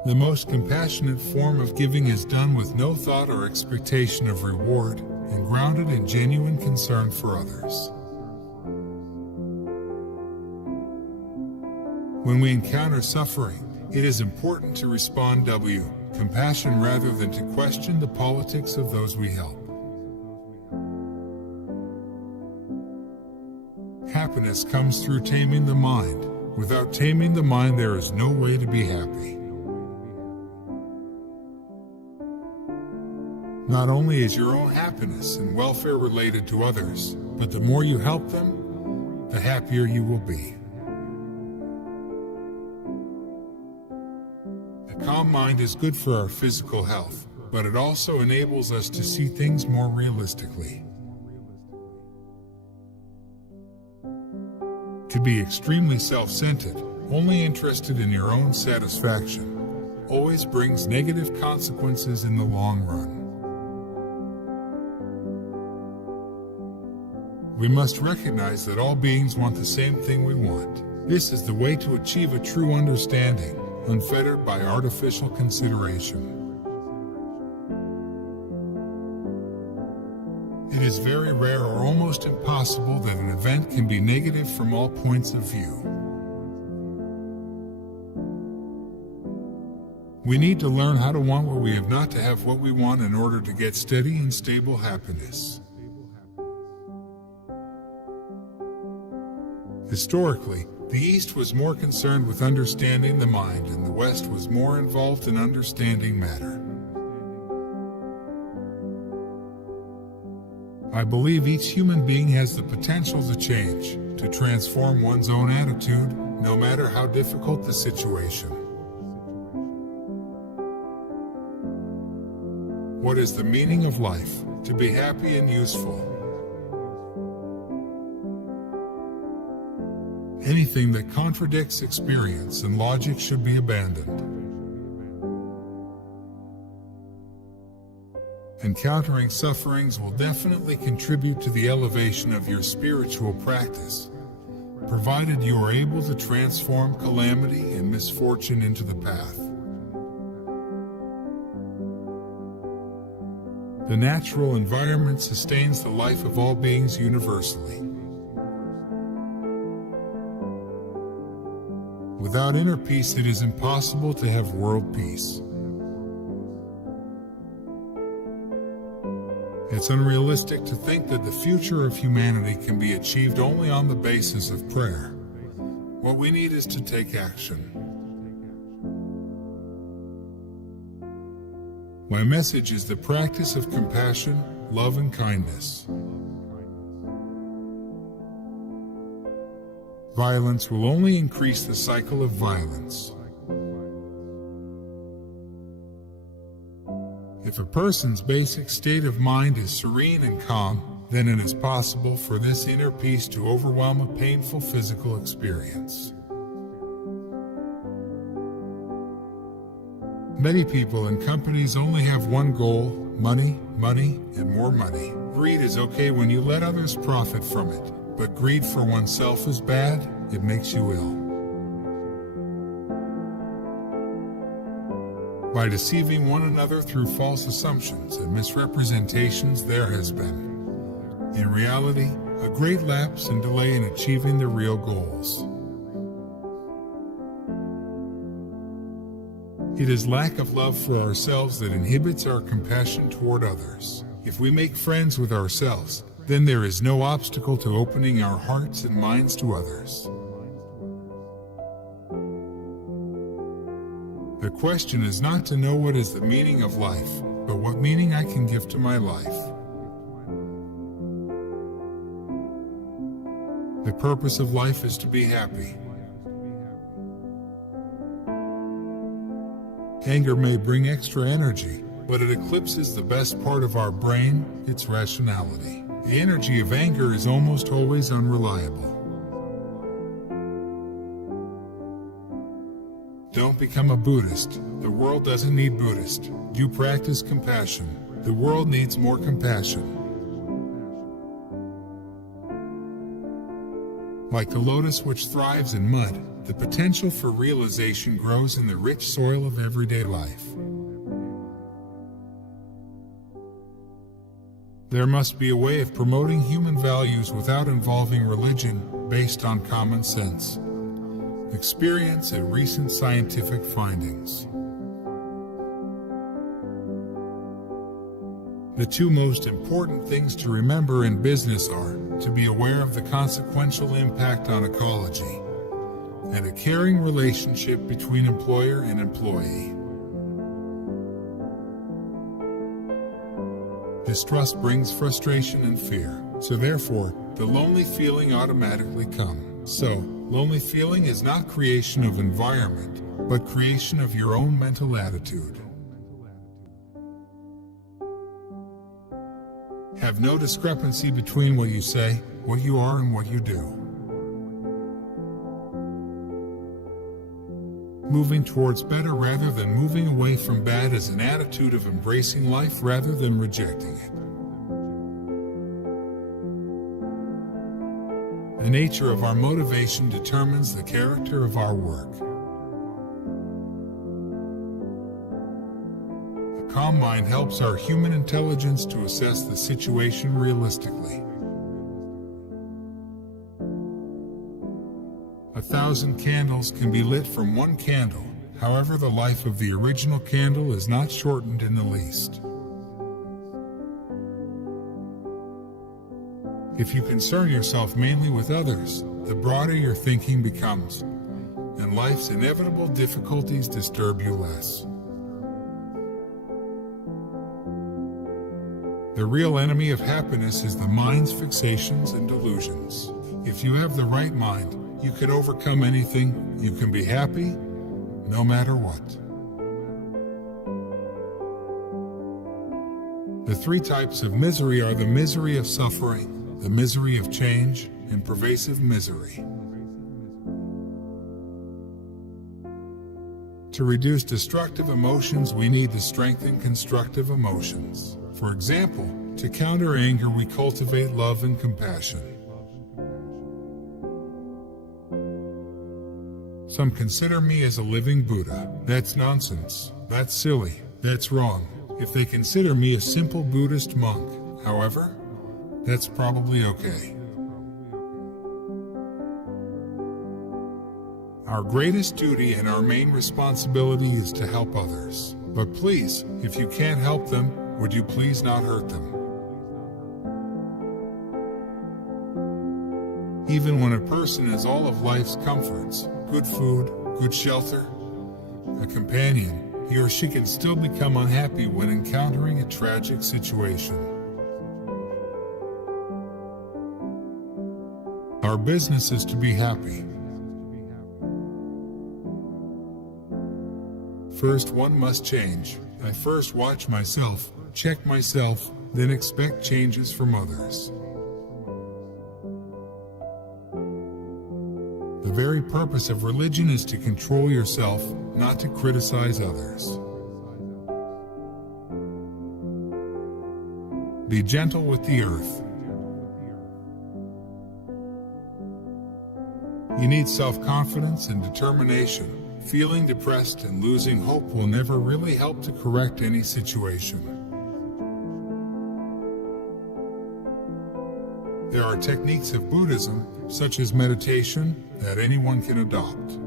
The most compassionate form of giving is done with no thought or expectation of reward, and grounded in genuine concern for others. When we encounter suffering, it is important to respond with compassion rather than to question the politics of those we help. Happiness comes through taming the mind. Without taming the mind, there is no way to be happy. Not only is your own happiness and welfare related to others, but the more you help them, the happier you will be. A calm mind is good for our physical health, but it also enables us to see things more realistically. To be extremely self-centered, only interested in your own satisfaction, always brings negative consequences in the long run. We must recognize that all beings want the same thing we want. This is the way to achieve a true understanding, unfettered by artificial consideration. It is very rare or almost impossible that an event can be negative from all points of view. We need to learn how to want what we have, not to have what we want, in order to get steady and stable happiness. Historically, the East was more concerned with understanding the mind, and the West was more involved in understanding matter. I believe each human being has the potential to change, to transform one's own attitude, no matter how difficult the situation. What is the meaning of life? To be happy and useful. Anything that contradicts experience and logic should be abandoned. Encountering sufferings will definitely contribute to the elevation of your spiritual practice, provided you are able to transform calamity and misfortune into the path. The natural environment sustains the life of all beings universally. Without inner peace, it is impossible to have world peace. It's unrealistic to think that the future of humanity can be achieved only on the basis of prayer. What we need is to take action. My message is the practice of compassion, love, and kindness. Violence will only increase the cycle of violence. If a person's basic state of mind is serene and calm, then it is possible for this inner peace to overwhelm a painful physical experience. Many people and companies only have one goal: money, money, and more money. Greed is okay when you let others profit from it, but greed for oneself is bad. It makes you ill. By deceiving one another through false assumptions and misrepresentations, there has been, in reality, a great lapse and delay in achieving the real goals. It is lack of love for ourselves that inhibits our compassion toward others. If we make friends with ourselves, then there is no obstacle to opening our hearts and minds to others. The question is not to know what is the meaning of life, but what meaning I can give to my life. The purpose of life is to be happy. Anger may bring extra energy, but it eclipses the best part of our brain, its rationality. The energy of anger is almost always unreliable. Don't become a Buddhist. The world doesn't need Buddhist. You practice compassion. The world needs more compassion. Like the lotus which thrives in mud, the potential for realization grows in the rich soil of everyday life. There must be a way of promoting human values without involving religion, based on common sense, experience, and recent scientific findings. The two most important things to remember in business are to be aware of the consequential impact on ecology and a caring relationship between employer and employee. Distrust brings frustration and fear, so therefore, the lonely feeling automatically comes. So, lonely feeling is not creation of environment, but creation of your own mental attitude. Have no discrepancy between what you say, what you are, and what you do. Moving towards better rather than moving away from bad is an attitude of embracing life rather than rejecting it. The nature of our motivation determines the character of our work. A calm mind helps our human intelligence to assess the situation realistically. 1,000 candles can be lit from one candle, however, the life of the original candle is not shortened in the least. If you concern yourself mainly with others, the broader your thinking becomes, and life's inevitable difficulties disturb you less. The real enemy of happiness is the mind's fixations and delusions. If you have the right mind, you can overcome anything. You can be happy, no matter what. The three types of misery are the misery of suffering, the misery of change, and pervasive misery. To reduce destructive emotions, we need to strengthen constructive emotions. For example, to counter anger, we cultivate love and compassion. Some consider me as a living Buddha. That's nonsense. That's silly. That's wrong. If they consider me a simple Buddhist monk, however, that's probably okay. Our greatest duty and our main responsibility is to help others. But please, if you can't help them, would you please not hurt them? Even when a person has all of life's comforts, good food, good shelter, a companion, he or she can still become unhappy when encountering a tragic situation. Our business is to be happy. First, one must change. I first watch myself, check myself, then expect changes from others. The very purpose of religion is to control yourself, not to criticize others. Be gentle with the earth. You need self-confidence and determination. Feeling depressed and losing hope will never really help to correct any situation. There are techniques of Buddhism, such as meditation, that anyone can adopt.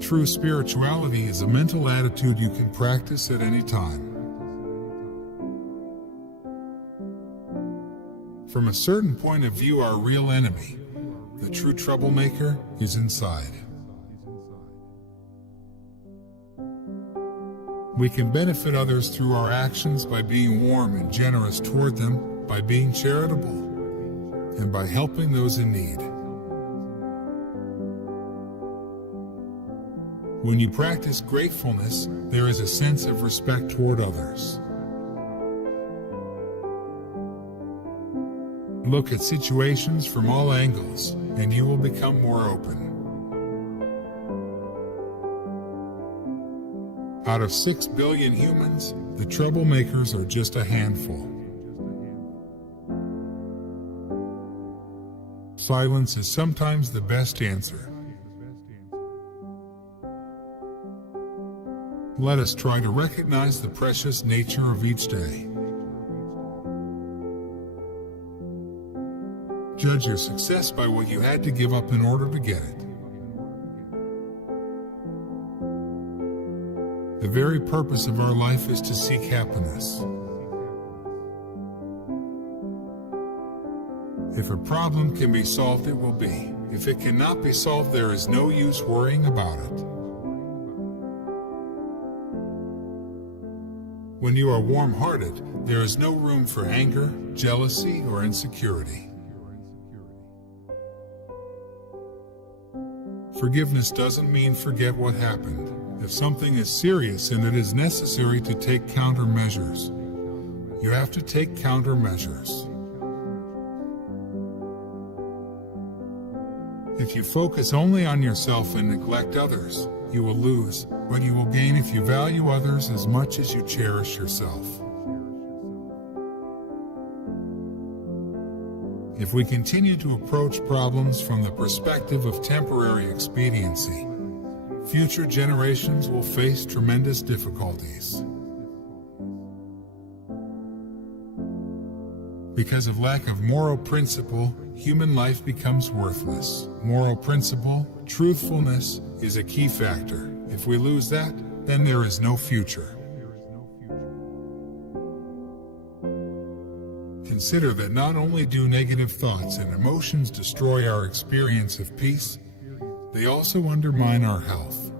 True spirituality is a mental attitude you can practice at any time. From a certain point of view, our real enemy, the true troublemaker, is inside. We can benefit others through our actions by being warm and generous toward them, by being charitable, and by helping those in need. When you practice gratefulness, there is a sense of respect toward others. Look at situations from all angles. and you will become more open. Out of 6 billion humans, the troublemakers are just a handful. Silence is sometimes the best answer. Let us try to recognize the precious nature of each day. Judge your success by what you had to give up in order to get it. The very purpose of our life is to seek happiness. If a problem can be solved, it will be. If it cannot be solved, there is no use worrying about it. When you are warm-hearted, there is no room for anger, jealousy, or insecurity. Forgiveness doesn't mean forget what happened. If something is serious and it is necessary to take countermeasures, you have to take countermeasures. If you focus only on yourself and neglect others, you will lose, but you will gain if you value others as much as you cherish yourself. If we continue to approach problems from the perspective of temporary expediency, future generations will face tremendous difficulties. Because of lack of moral principle, human life becomes worthless. Moral principle, truthfulness, is a key factor. If we lose that, then there is no future. Consider that not only do negative thoughts and emotions destroy our experience of peace, they also undermine our health.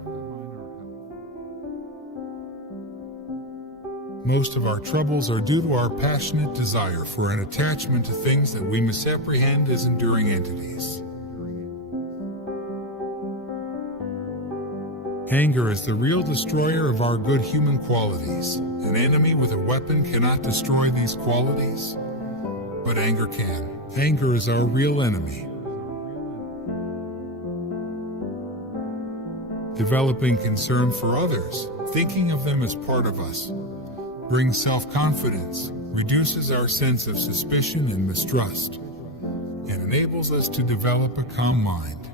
Most of our troubles are due to our passionate desire for an attachment to things that we misapprehend as enduring entities. Anger is the real destroyer of our good human qualities. An enemy with a weapon cannot destroy these qualities, but anger can. Anger is our real enemy. Developing concern for others, thinking of them as part of us, brings self-confidence, reduces our sense of suspicion and mistrust, and enables us to develop a calm mind.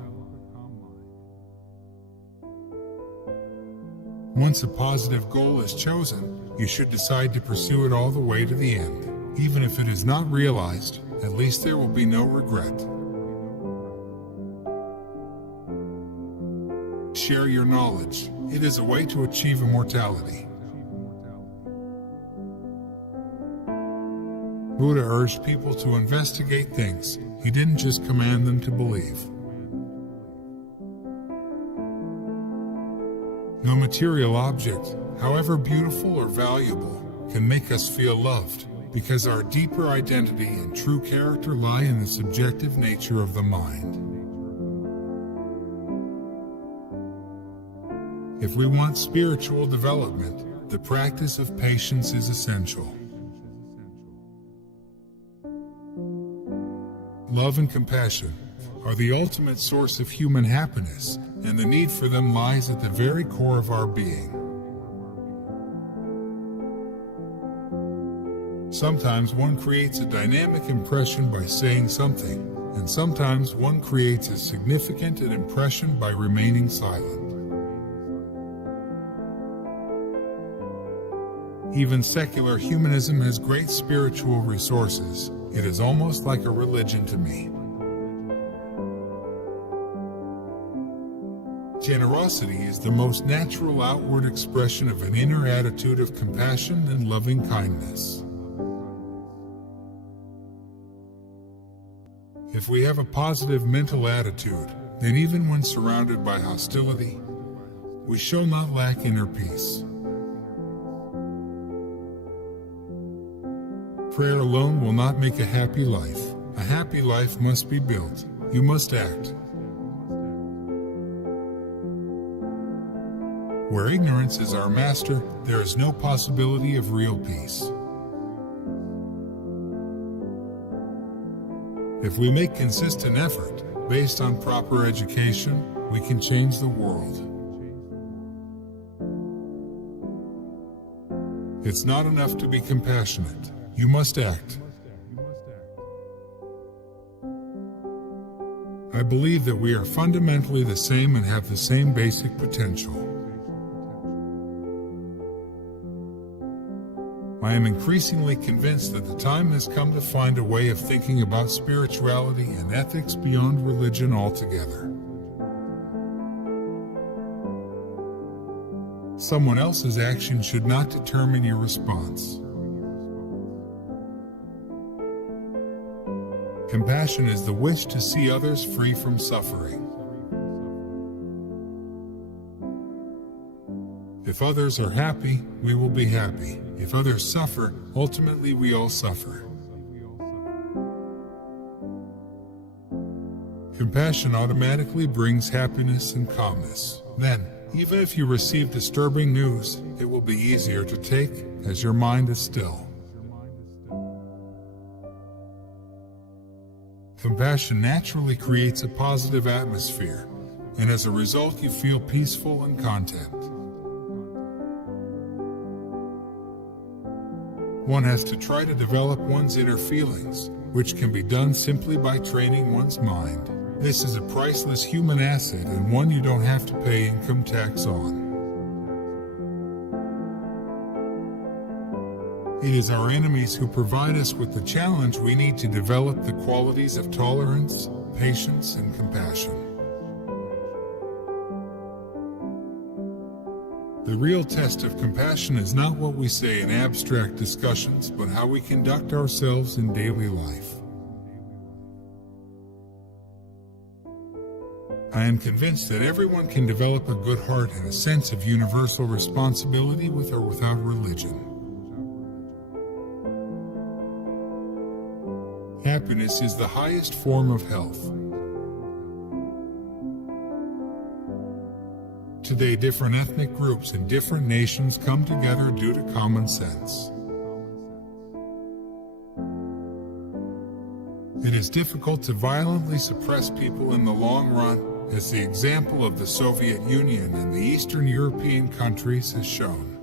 Once a positive goal is chosen, you should decide to pursue it all the way to the end. Even if it is not realized, at least there will be no regret. Share your knowledge. It is a way to achieve immortality. Buddha urged people to investigate things. He didn't just command them to believe. No material object, however beautiful or valuable, can make us feel loved, because our deeper identity and true character lie in the subjective nature of the mind. If we want spiritual development, the practice of patience is essential. Love and compassion are the ultimate source of human happiness, and the need for them lies at the very core of our being. Sometimes one creates a dynamic impression by saying something, and sometimes one creates as significant an impression by remaining silent. Even secular humanism has great spiritual resources. It is almost like a religion to me. Generosity is the most natural outward expression of an inner attitude of compassion and loving kindness. If we have a positive mental attitude, then even when surrounded by hostility, we shall not lack inner peace. Prayer alone will not make a happy life. A happy life must be built. You must act. Where ignorance is our master, there is no possibility of real peace. If we make consistent effort, based on proper education, we can change the world. It's not enough to be compassionate. You must act. I believe that we are fundamentally the same and have the same basic potential. I am increasingly convinced that the time has come to find a way of thinking about spirituality and ethics beyond religion altogether. Someone else's action should not determine your response. Compassion is the wish to see others free from suffering. If others are happy, we will be happy. If others suffer, ultimately we all suffer. Compassion automatically brings happiness and calmness. Then, even if you receive disturbing news, it will be easier to take as your mind is still. Compassion naturally creates a positive atmosphere, and as a result you feel peaceful and content. One has to try to develop one's inner feelings, which can be done simply by training one's mind. This is a priceless human asset and one you don't have to pay income tax on. It is our enemies who provide us with the challenge we need to develop the qualities of tolerance, patience, and compassion. The real test of compassion is not what we say in abstract discussions, but how we conduct ourselves in daily life. I am convinced that everyone can develop a good heart and a sense of universal responsibility with or without religion. Happiness is the highest form of health. Today, different ethnic groups in different nations come together due to common sense. It is difficult to violently suppress people in the long run, as the example of the Soviet Union and the Eastern European countries has shown.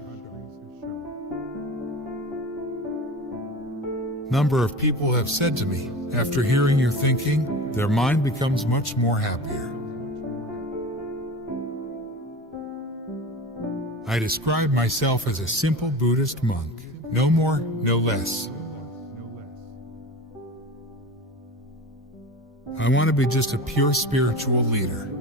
Number of people have said to me, after hearing your thinking, their mind becomes much more happier. I describe myself as a simple Buddhist monk, no more, no less. I want to be just a pure spiritual leader.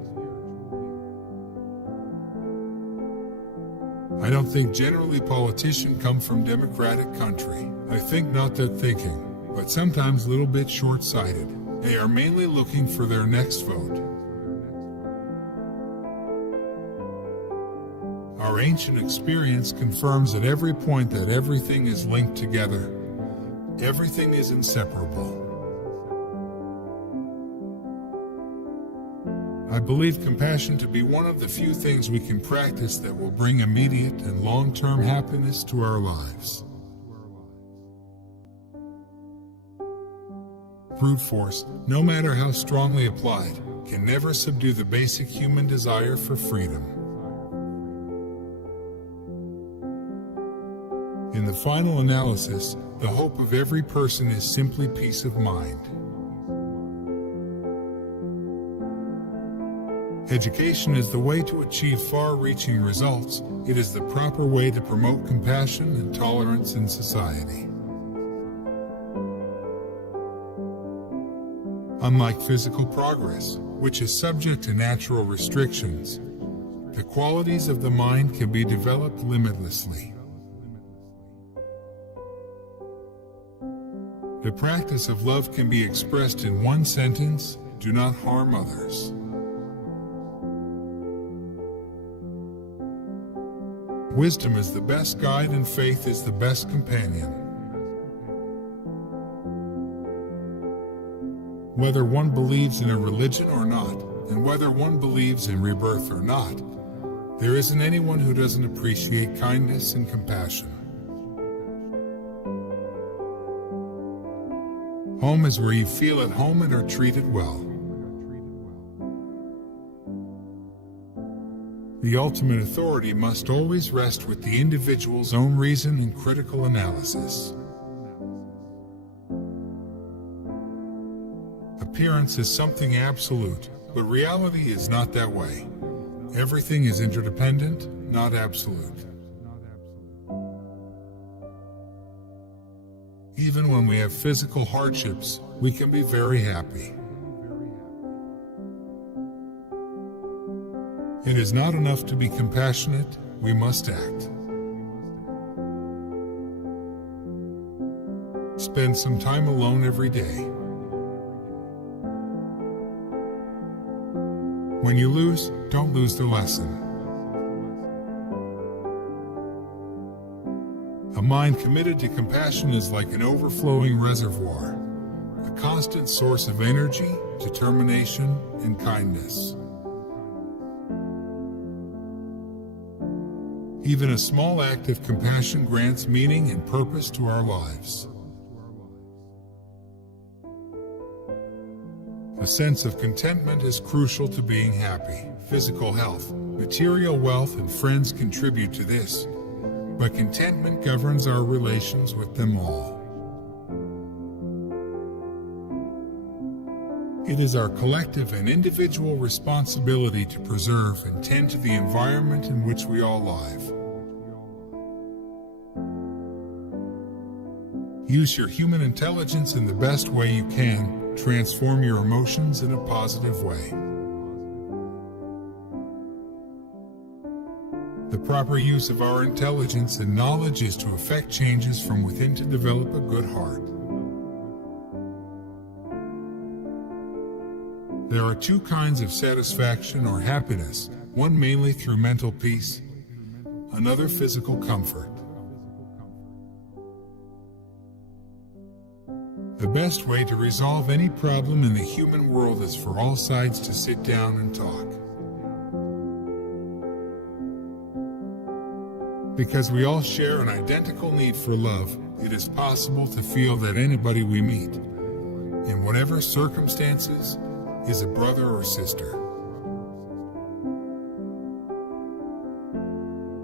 I don't think generally politicians come from democratic country. I think not that thinking, but sometimes a little bit short-sighted. They are mainly looking for their next vote. Our ancient experience confirms at every point that everything is linked together. Everything is inseparable. I believe compassion to be one of the few things we can practice that will bring immediate and long-term happiness to our lives. Brute force, no matter how strongly applied, can never subdue the basic human desire for freedom. In the final analysis, the hope of every person is simply peace of mind. Education is the way to achieve far-reaching results. It is the proper way to promote compassion and tolerance in society. Unlike physical progress, which is subject to natural restrictions, the qualities of the mind can be developed limitlessly. The practice of love can be expressed in one sentence: do not harm others. Wisdom is the best guide and faith is the best companion. Whether one believes in a religion or not, and whether one believes in rebirth or not, there isn't anyone who doesn't appreciate kindness and compassion. Home is where you feel at home and are treated well. The ultimate authority must always rest with the individual's own reason and critical analysis. Appearance is something absolute, but reality is not that way. Everything is interdependent, not absolute. Even when we have physical hardships, we can be very happy. It is not enough to be compassionate, we must act. Spend some time alone every day. When you lose, don't lose the lesson. A mind committed to compassion is like an overflowing reservoir, a constant source of energy, determination, and kindness. Even a small act of compassion grants meaning and purpose to our lives. A sense of contentment is crucial to being happy. Physical health, material wealth, and friends contribute to this, but contentment governs our relations with them all. It is our collective and individual responsibility to preserve and tend to the environment in which we all live. Use your human intelligence in the best way you can, transform your emotions in a positive way. The proper use of our intelligence and knowledge is to effect changes from within to develop a good heart. There are two kinds of satisfaction or happiness, one mainly through mental peace, another physical comfort. The best way to resolve any problem in the human world is for all sides to sit down and talk. Because we all share an identical need for love, it is possible to feel that anybody we meet, in whatever circumstances, is a brother or sister.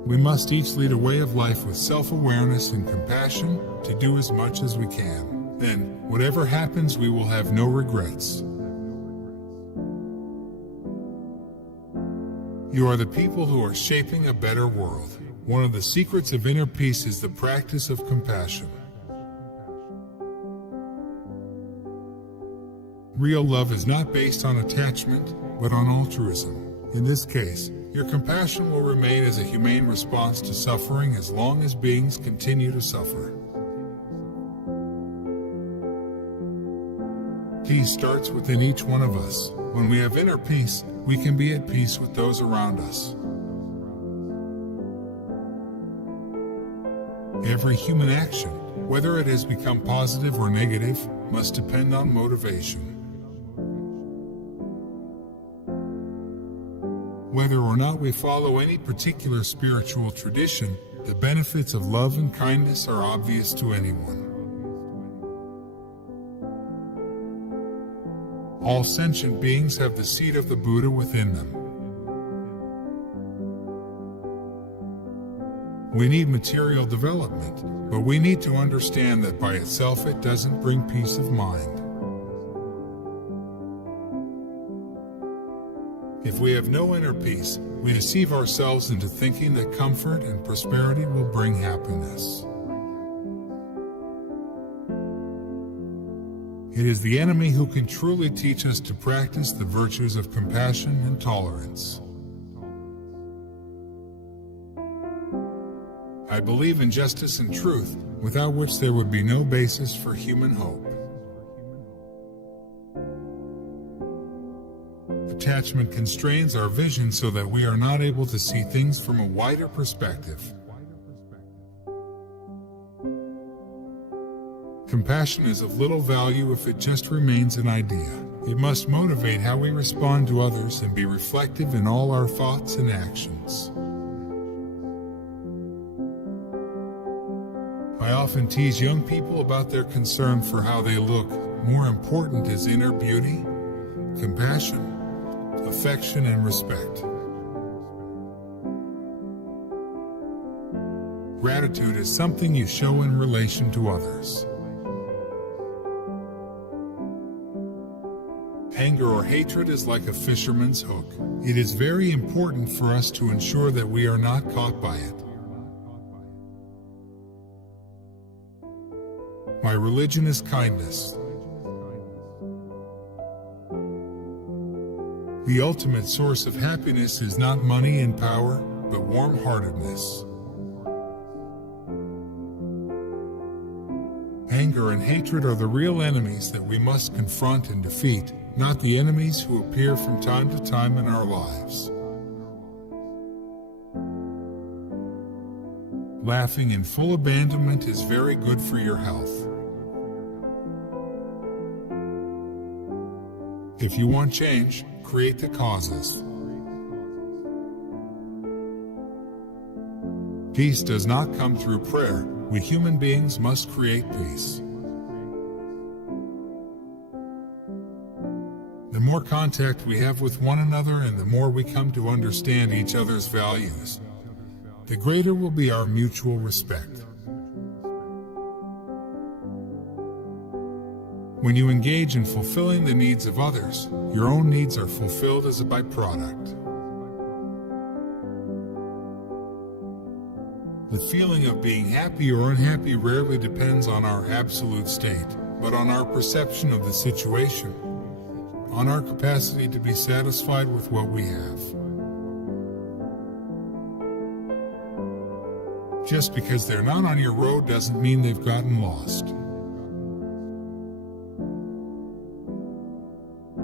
We must each lead a way of life with self-awareness and compassion to do as much as we can. Then, whatever happens, we will have no regrets. You are the people who are shaping a better world. One of the secrets of inner peace is the practice of compassion. Real love is not based on attachment, but on altruism. In this case, your compassion will remain as a humane response to suffering as long as beings continue to suffer. Peace starts within each one of us. When we have inner peace, we can be at peace with those around us. Every human action, whether it has become positive or negative, must depend on motivation. Whether or not we follow any particular spiritual tradition, the benefits of love and kindness are obvious to anyone. All sentient beings have the seed of the Buddha within them. We need material development, but we need to understand that by itself it doesn't bring peace of mind. If we have no inner peace, we deceive ourselves into thinking that comfort and prosperity will bring happiness. It is the enemy who can truly teach us to practice the virtues of compassion and tolerance. I believe in justice and truth, without which there would be no basis for human hope. Attachment constrains our vision so that we are not able to see things from a wider perspective. Compassion is of little value if it just remains an idea. It must motivate how we respond to others and be reflective in all our thoughts and actions. I often tease young people about their concern for how they look. More important is inner beauty, compassion, affection, and respect. Gratitude is something you show in relation to others. Anger or hatred is like a fisherman's hook. It is very important for us to ensure that we are not caught by it. My religion is kindness. The ultimate source of happiness is not money and power, but warm-heartedness. Anger and hatred are the real enemies that we must confront and defeat, not the enemies who appear from time to time in our lives. Laughing in full abandonment is very good for your health. If you want change, create the causes. Peace does not come through prayer. We human beings must create peace. The more contact we have with one another and the more we come to understand each other's values, the greater will be our mutual respect. When you engage in fulfilling the needs of others, your own needs are fulfilled as a byproduct. The feeling of being happy or unhappy rarely depends on our absolute state, but on our perception of the situation, on our capacity to be satisfied with what we have. Just because they're not on your road doesn't mean they've gotten lost.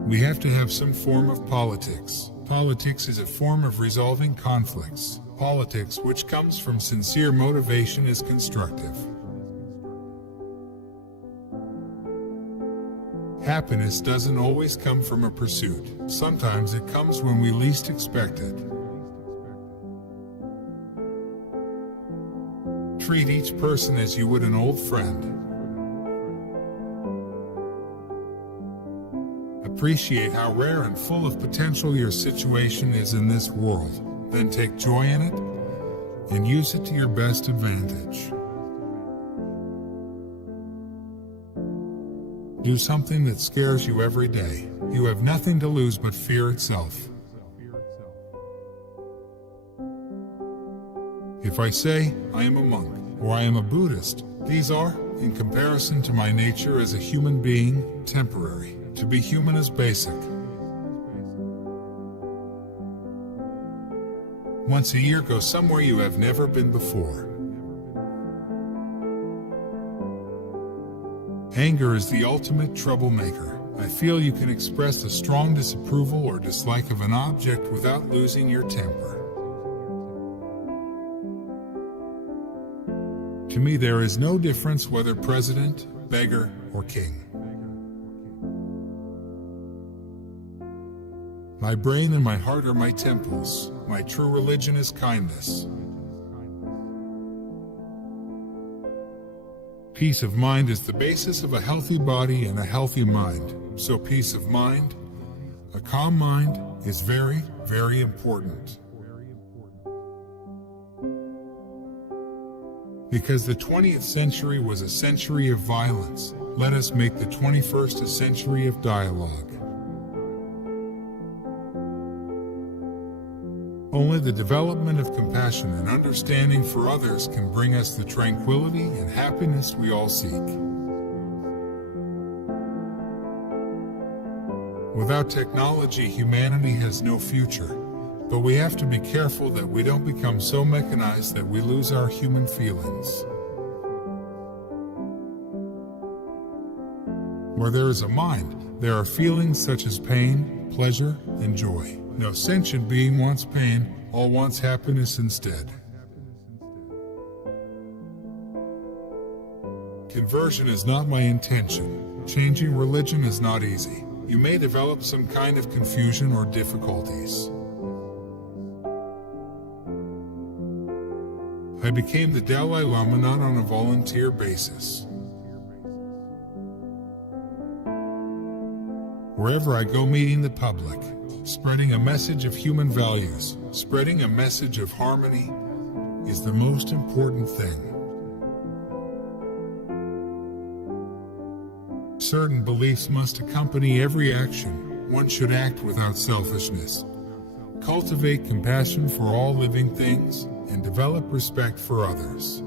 We have to have some form of politics. Politics is a form of resolving conflicts. Politics, which comes from sincere motivation, is constructive. Happiness doesn't always come from a pursuit. Sometimes it comes when we least expect it. Treat each person as you would an old friend. Appreciate how rare and full of potential your situation is in this world. Then take joy in it and use it to your best advantage. Do something that scares you every day. You have nothing to lose but fear itself. If I say I am a monk or I am a Buddhist, these are, in comparison to my nature as a human being, temporary. To be human is basic. Once a year, go somewhere you have never been before. Anger is the ultimate troublemaker. I feel you can express a strong disapproval or dislike of an object without losing your temper. To me, there is no difference whether president, beggar, or king. My brain and my heart are my temples. My true religion is kindness. Peace of mind is the basis of a healthy body and a healthy mind. So peace of mind, a calm mind, is very, very important. Because the 20th century was a century of violence, let us make the 21st a century of dialogue. Only the development of compassion and understanding for others can bring us the tranquility and happiness we all seek. Without technology, humanity has no future, but we have to be careful that we don't become so mechanized that we lose our human feelings. Where there is a mind, there are feelings such as pain, pleasure, and joy. No sentient being wants pain, all wants happiness instead. Conversion is not my intention. Changing religion is not easy. You may develop some kind of confusion or difficulties. I became the Dalai Lama not on a volunteer basis. Wherever I go, meeting the public, spreading a message of human values, spreading a message of harmony, is the most important thing. Certain beliefs must accompany every action. One should act without selfishness, cultivate compassion for all living things, and develop respect for others.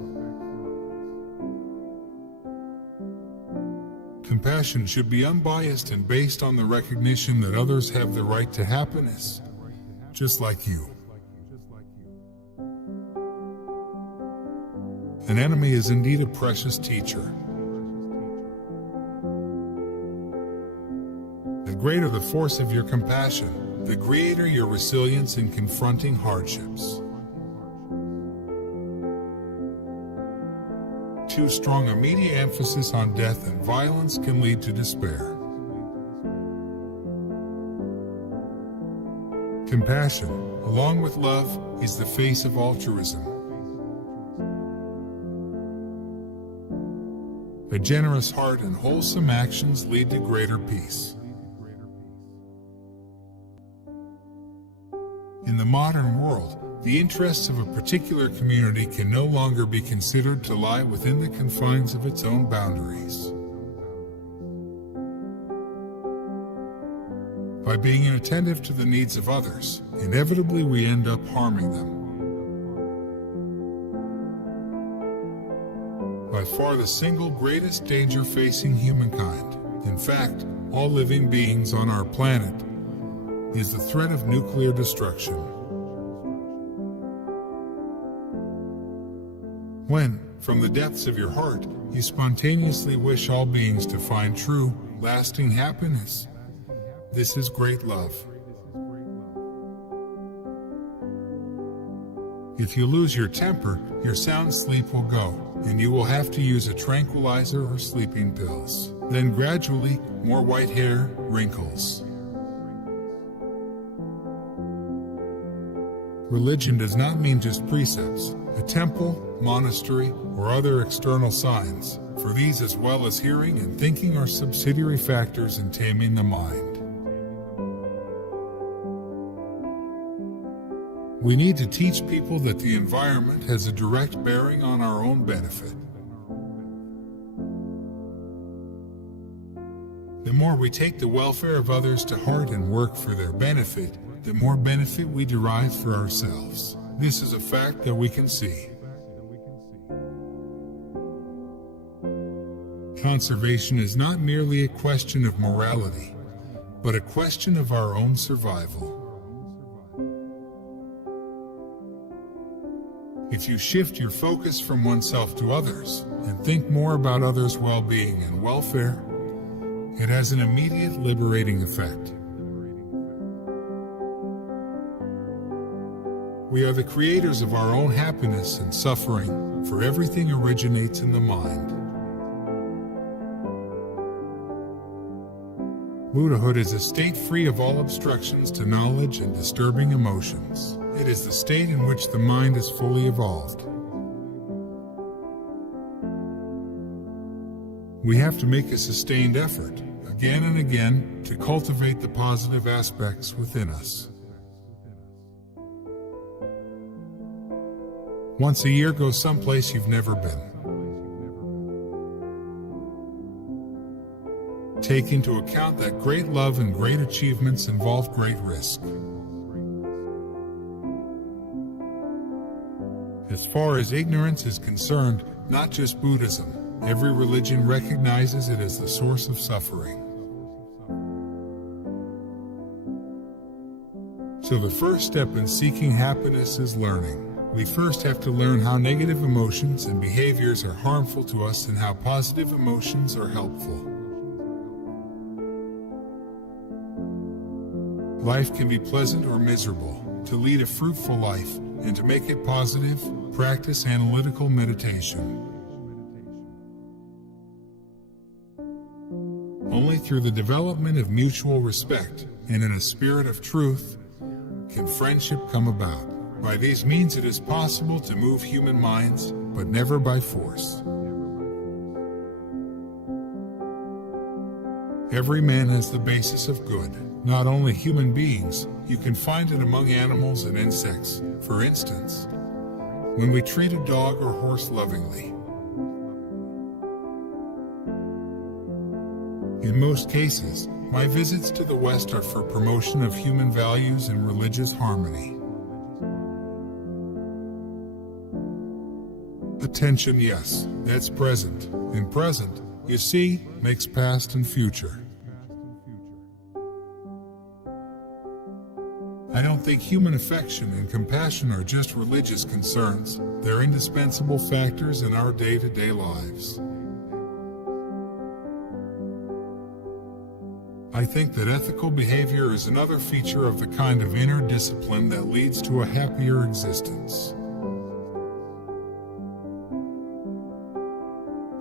Compassion should be unbiased and based on the recognition that others have the right to happiness, just like you. An enemy is indeed a precious teacher. The greater the force of your compassion, the greater your resilience in confronting hardships. Too strong a media emphasis on death and violence can lead to despair. Compassion, along with love, is the face of altruism. A generous heart and wholesome actions lead to greater peace. In the modern world, the interests of a particular community can no longer be considered to lie within the confines of its own boundaries. By being inattentive to the needs of others, inevitably we end up harming them. By far the single greatest danger facing humankind, in fact, all living beings on our planet, is the threat of nuclear destruction. When, from the depths of your heart, you spontaneously wish all beings to find true, lasting happiness, this is great love. If you lose your temper, your sound sleep will go, and you will have to use a tranquilizer or sleeping pills. Then gradually, more white hair, wrinkles. Religion does not mean just precepts, a temple, monastery, or other external signs, for these as well as hearing and thinking are subsidiary factors in taming the mind. We need to teach people that the environment has a direct bearing on our own benefit. The more we take the welfare of others to heart and work for their benefit, the more benefit we derive for ourselves. This is a fact that we can see. Conservation is not merely a question of morality, but a question of our own survival. If you shift your focus from oneself to others and think more about others' well-being and welfare, it has an immediate liberating effect. We are the creators of our own happiness and suffering, for everything originates in the mind. Buddhahood is a state free of all obstructions to knowledge and disturbing emotions. It is the state in which the mind is fully evolved. We have to make a sustained effort, again and again, to cultivate the positive aspects within us. Once a year, go someplace you've never been. Take into account that great love and great achievements involve great risk. As far as ignorance is concerned, not just Buddhism, every religion recognizes it as the source of suffering. So the first step in seeking happiness is learning. We first have to learn how negative emotions and behaviors are harmful to us and how positive emotions are helpful. Life can be pleasant or miserable. To lead a fruitful life and to make it positive, practice analytical meditation. Only through the development of mutual respect and in a spirit of truth can friendship come about. By these means it is possible to move human minds, but never by force. Every man has the basis of good, not only human beings, you can find it among animals and insects. For instance, when we treat a dog or horse lovingly. In most cases, my visits to the West are for promotion of human values and religious harmony. Attention, yes, that's present. And present, you see, makes past and future. I don't think human affection and compassion are just religious concerns. They're indispensable factors in our day-to-day lives. I think that ethical behavior is another feature of the kind of inner discipline that leads to a happier existence.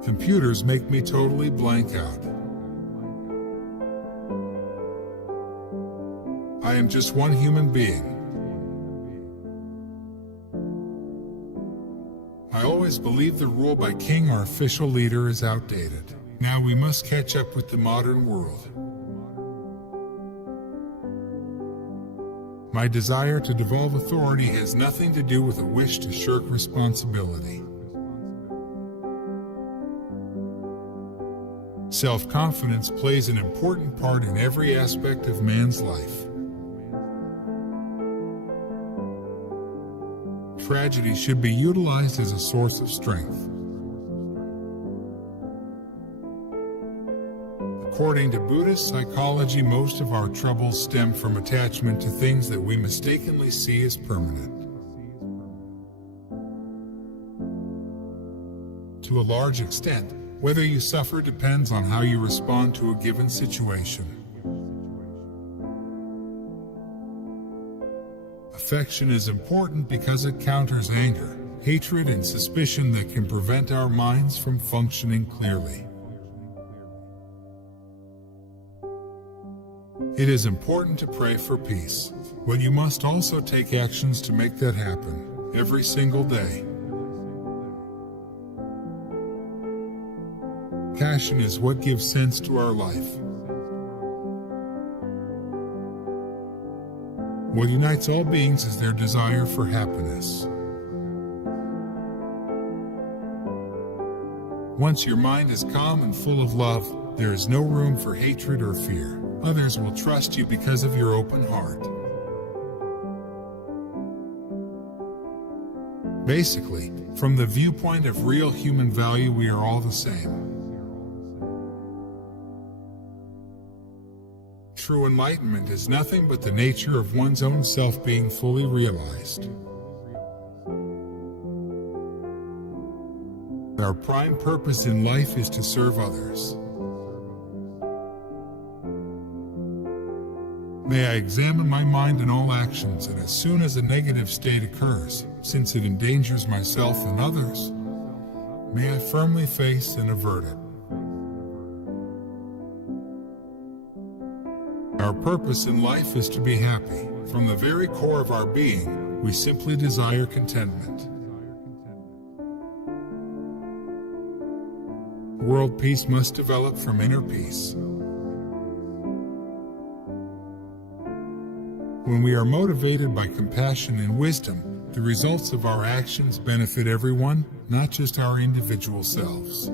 Computers make me totally blank out. I am just one human being. I always believe the rule by king or official leader is outdated. Now we must catch up with the modern world. My desire to devolve authority has nothing to do with a wish to shirk responsibility. Self-confidence plays an important part in every aspect of man's life. Tragedy should be utilized as a source of strength. According to Buddhist psychology, most of our troubles stem from attachment to things that we mistakenly see as permanent. To a large extent, whether you suffer depends on how you respond to a given situation. Affection is important because it counters anger, hatred, and suspicion that can prevent our minds from functioning clearly. It is important to pray for peace, but you must also take actions to make that happen, every single day. Passion is what gives sense to our life. What unites all beings is their desire for happiness. Once your mind is calm and full of love, there is no room for hatred or fear. Others will trust you because of your open heart. Basically, from the viewpoint of real human value, we are all the same. True enlightenment is nothing but the nature of one's own self being fully realized. Our prime purpose in life is to serve others. May I examine my mind and all actions, and as soon as a negative state occurs, since it endangers myself and others, may I firmly face and avert it. Our purpose in life is to be happy. From the very core of our being, we simply desire contentment. World peace must develop from inner peace. When we are motivated by compassion and wisdom, the results of our actions benefit everyone, not just our individual selves.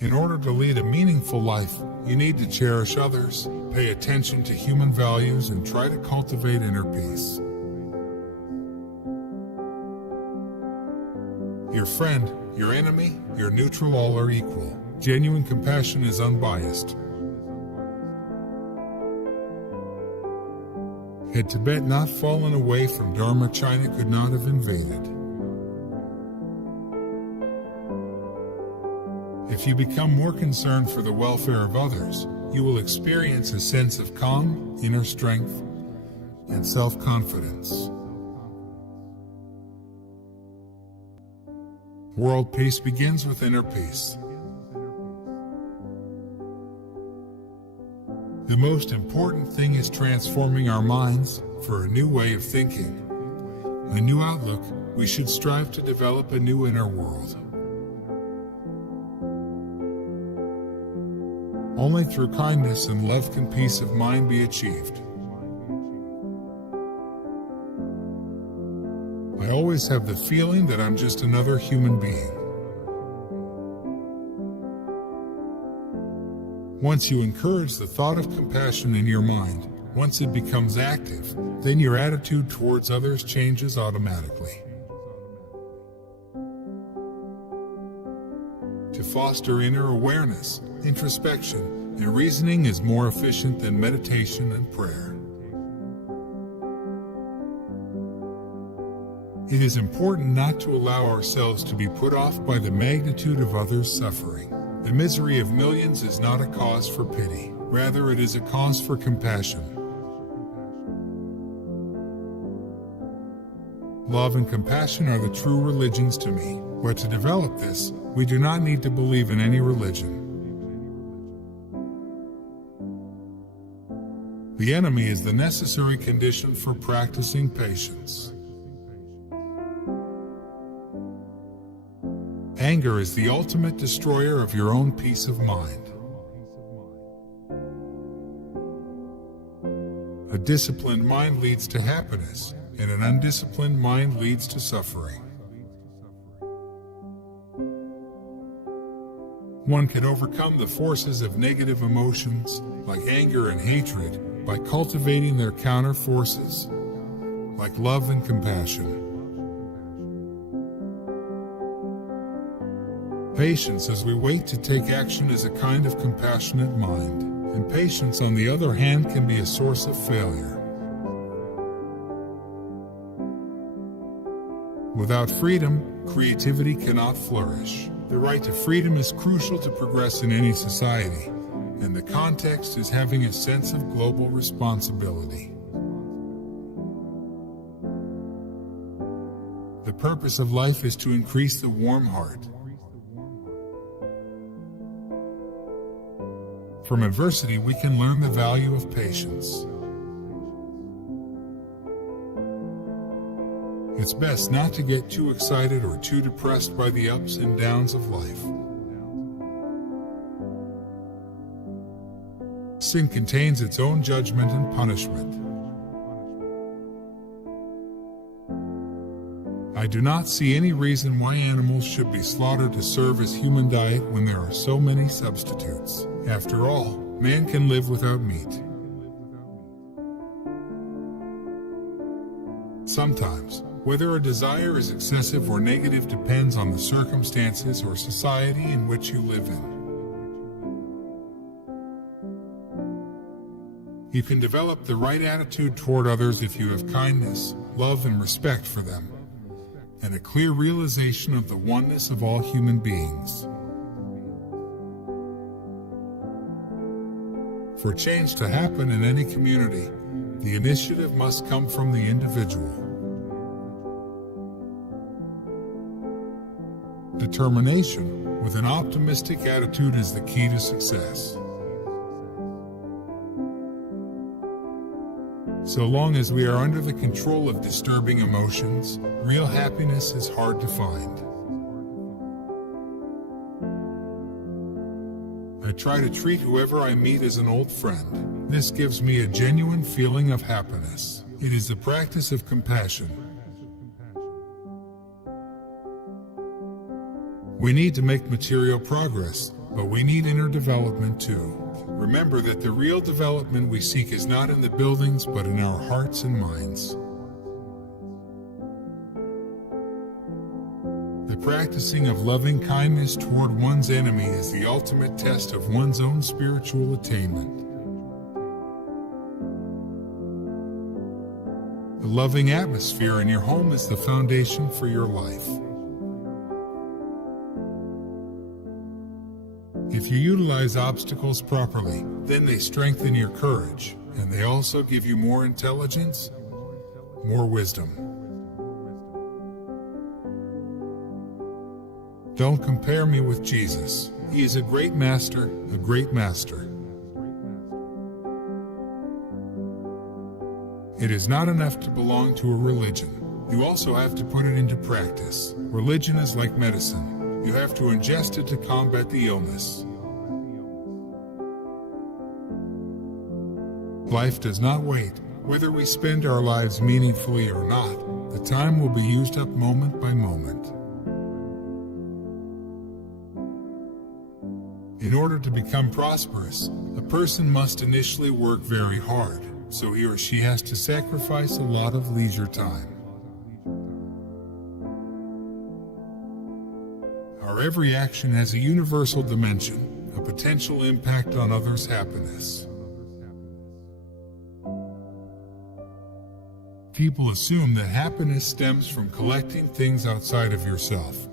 In order to lead a meaningful life, you need to cherish others, pay attention to human values, and try to cultivate inner peace. Your friend, your enemy, your neutral, all are equal. Genuine compassion is unbiased. Had Tibet not fallen away from Dharma, China could not have invaded. If you become more concerned for the welfare of others, you will experience a sense of calm, inner strength, and self-confidence. World peace begins with inner peace. The most important thing is transforming our minds for a new way of thinking, a new outlook. We should strive to develop a new inner world. Only through kindness and love can peace of mind be achieved. I always have the feeling that I'm just another human being. Once you encourage the thought of compassion in your mind, once it becomes active, then your attitude towards others changes automatically. To foster inner awareness, introspection, and reasoning is more efficient than meditation and prayer. It is important not to allow ourselves to be put off by the magnitude of others' suffering. The misery of millions is not a cause for pity. Rather, it is a cause for compassion. Love and compassion are the true religions to me. But to develop this, we do not need to believe in any religion. The enemy is the necessary condition for practicing patience. Anger is the ultimate destroyer of your own peace of mind. A disciplined mind leads to happiness, and an undisciplined mind leads to suffering. One can overcome the forces of negative emotions, like anger and hatred, by cultivating their counter forces, like love and compassion. Patience as we wait to take action is a kind of compassionate mind. Impatience, on the other hand, can be a source of failure. Without freedom, creativity cannot flourish. The right to freedom is crucial to progress in any society, and the context is having a sense of global responsibility. The purpose of life is to increase the warm heart. From adversity, we can learn the value of patience. It's best not to get too excited or too depressed by the ups and downs of life. Sin contains its own judgment and punishment. I do not see any reason why animals should be slaughtered to serve as human diet when there are so many substitutes. After all, man can live without meat. Sometimes, whether a desire is excessive or negative depends on the circumstances or society in which you live in. You can develop the right attitude toward others if you have kindness, love, and respect for them, and a clear realization of the oneness of all human beings. For change to happen in any community, the initiative must come from the individual. Determination, with an optimistic attitude, is the key to success. So long as we are under the control of disturbing emotions, real happiness is hard to find. I try to treat whoever I meet as an old friend. This gives me a genuine feeling of happiness. It is the practice of compassion. We need to make material progress, but we need inner development too. Remember that the real development we seek is not in the buildings, but in our hearts and minds. The practicing of loving kindness toward one's enemy is the ultimate test of one's own spiritual attainment. The loving atmosphere in your home is the foundation for your life. If you utilize obstacles properly, then they strengthen your courage, and they also give you more intelligence, more wisdom. Don't compare me with Jesus. He is a great master, a great master. It is not enough to belong to a religion. You also have to put it into practice. Religion is like medicine. You have to ingest it to combat the illness. Life does not wait. Whether we spend our lives meaningfully or not, the time will be used up moment by moment. In order to become prosperous, a person must initially work very hard, so he or she has to sacrifice a lot of leisure time. Our every action has a universal dimension, a potential impact on others' happiness. People assume that happiness stems from collecting things outside of yourself,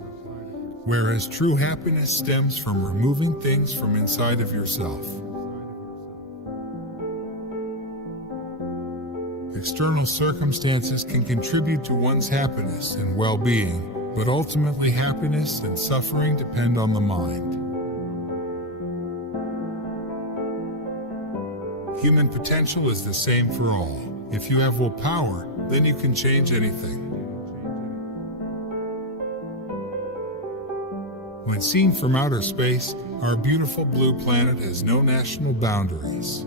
whereas true happiness stems from removing things from inside of yourself. External circumstances can contribute to one's happiness and well-being, but ultimately happiness and suffering depend on the mind. Human potential is the same for all. If you have willpower, then you can change anything. When seen from outer space, our beautiful blue planet has no national boundaries.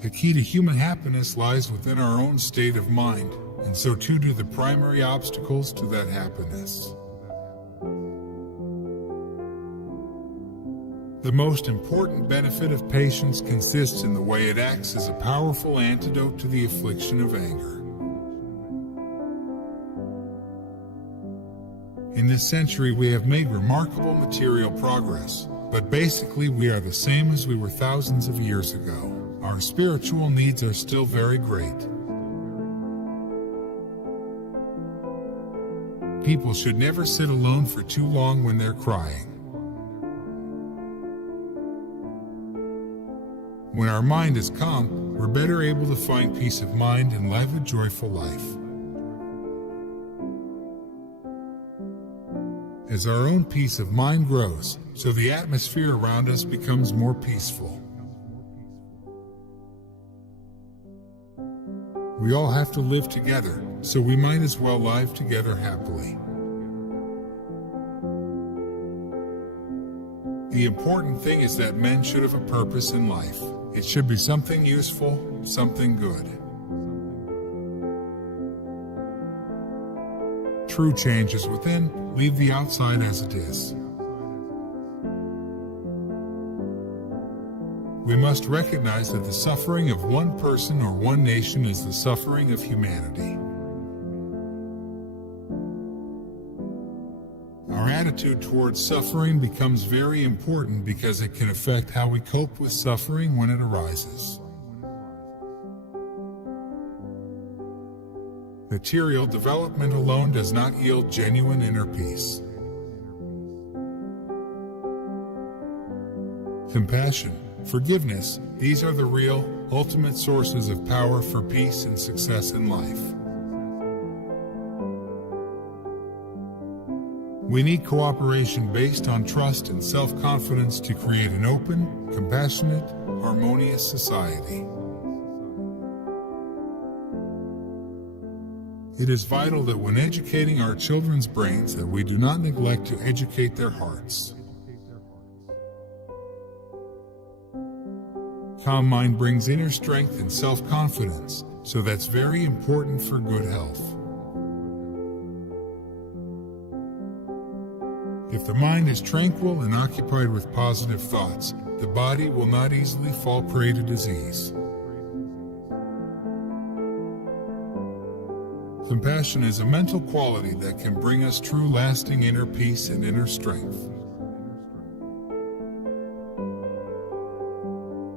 The key to human happiness lies within our own state of mind, and so too do the primary obstacles to that happiness. The most important benefit of patience consists in the way it acts as a powerful antidote to the affliction of anger. In this century, we have made remarkable material progress, but basically we are the same as we were thousands of years ago. Our spiritual needs are still very great. People should never sit alone for too long when they're crying. When our mind is calm, we're better able to find peace of mind and live a joyful life. As our own peace of mind grows, so the atmosphere around us becomes more peaceful. We all have to live together, so we might as well live together happily. The important thing is that men should have a purpose in life. It should be something useful, something good. True change is within, leave the outside as it is. We must recognize that the suffering of one person or one nation is the suffering of humanity. Our attitude towards suffering becomes very important because it can affect how we cope with suffering when it arises. Material development alone does not yield genuine inner peace. Compassion, forgiveness, these are the real, ultimate sources of power for peace and success in life. We need cooperation based on trust and self-confidence to create an open, compassionate, harmonious society. It is vital that when educating our children's brains that we do not neglect to educate their hearts. Calm mind brings inner strength and self-confidence, so that's very important for good health. If the mind is tranquil and occupied with positive thoughts, the body will not easily fall prey to disease. Compassion is a mental quality that can bring us true lasting inner peace and inner strength.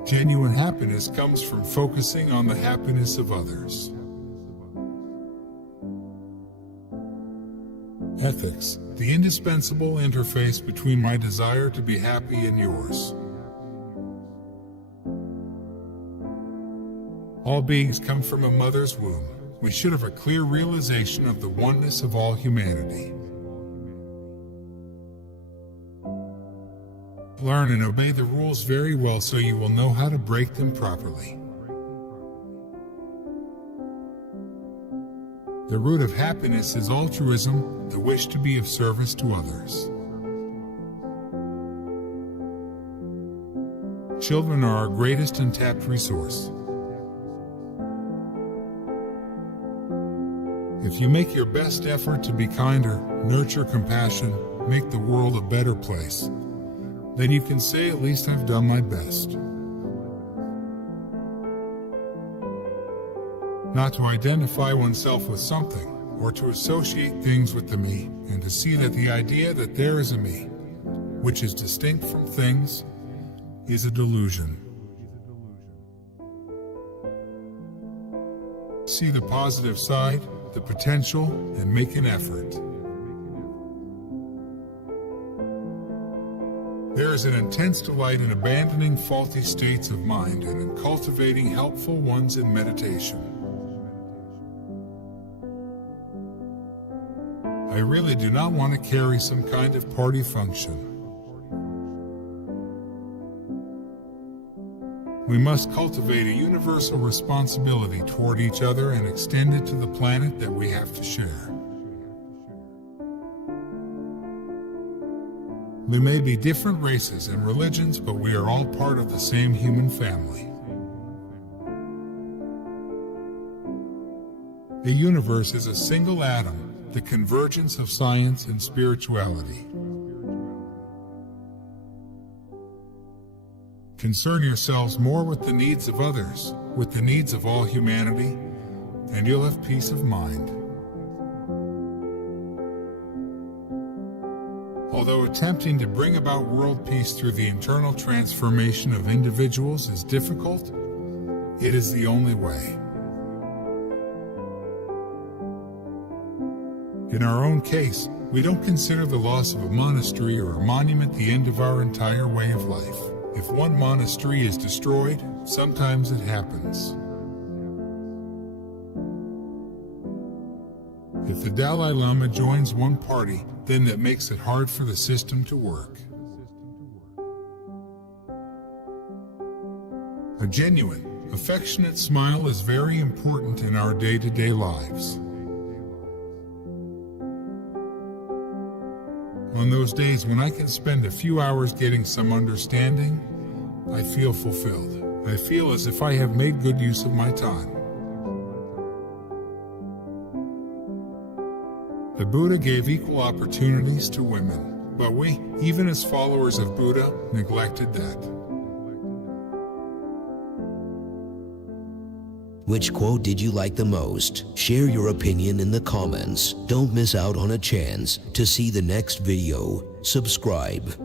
Genuine happiness comes from focusing on the happiness of others. Ethics, the indispensable interface between my desire to be happy and yours. All beings come from a mother's womb. We should have a clear realization of the oneness of all humanity. Learn and obey the rules very well so you will know how to break them properly. The root of happiness is altruism, the wish to be of service to others. Children are our greatest untapped resource. If you make your best effort to be kinder, nurture compassion, make the world a better place, then you can say, at least I've done my best. Not to identify oneself with something, or to associate things with the me, and to see that the idea that there is a me, which is distinct from things, is a delusion. See the positive side, the potential, and make an effort. There is an intense delight in abandoning faulty states of mind and in cultivating helpful ones in meditation. I really do not want to carry some kind of party function. We must cultivate a universal responsibility toward each other and extend it to the planet that we have to share. We may be different races and religions, but we are all part of the same human family. The universe is a single atom, the convergence of science and spirituality. Concern yourselves more with the needs of others, with the needs of all humanity, and you'll have peace of mind. Although attempting to bring about world peace through the internal transformation of individuals is difficult, it is the only way. In our own case, we don't consider the loss of a monastery or a monument the end of our entire way of life. If one monastery is destroyed, sometimes it happens. If the Dalai Lama joins one party, then that makes it hard for the system to work. A genuine, affectionate smile is very important in our day-to-day lives. On those days when I can spend a few hours getting some understanding, I feel fulfilled. I feel as if I have made good use of my time. The Buddha gave equal opportunities to women, but we, even as followers of Buddha, neglected that. Which quote did you like the most? Share your opinion in the comments. Don't miss out on a chance to see the next video. Subscribe.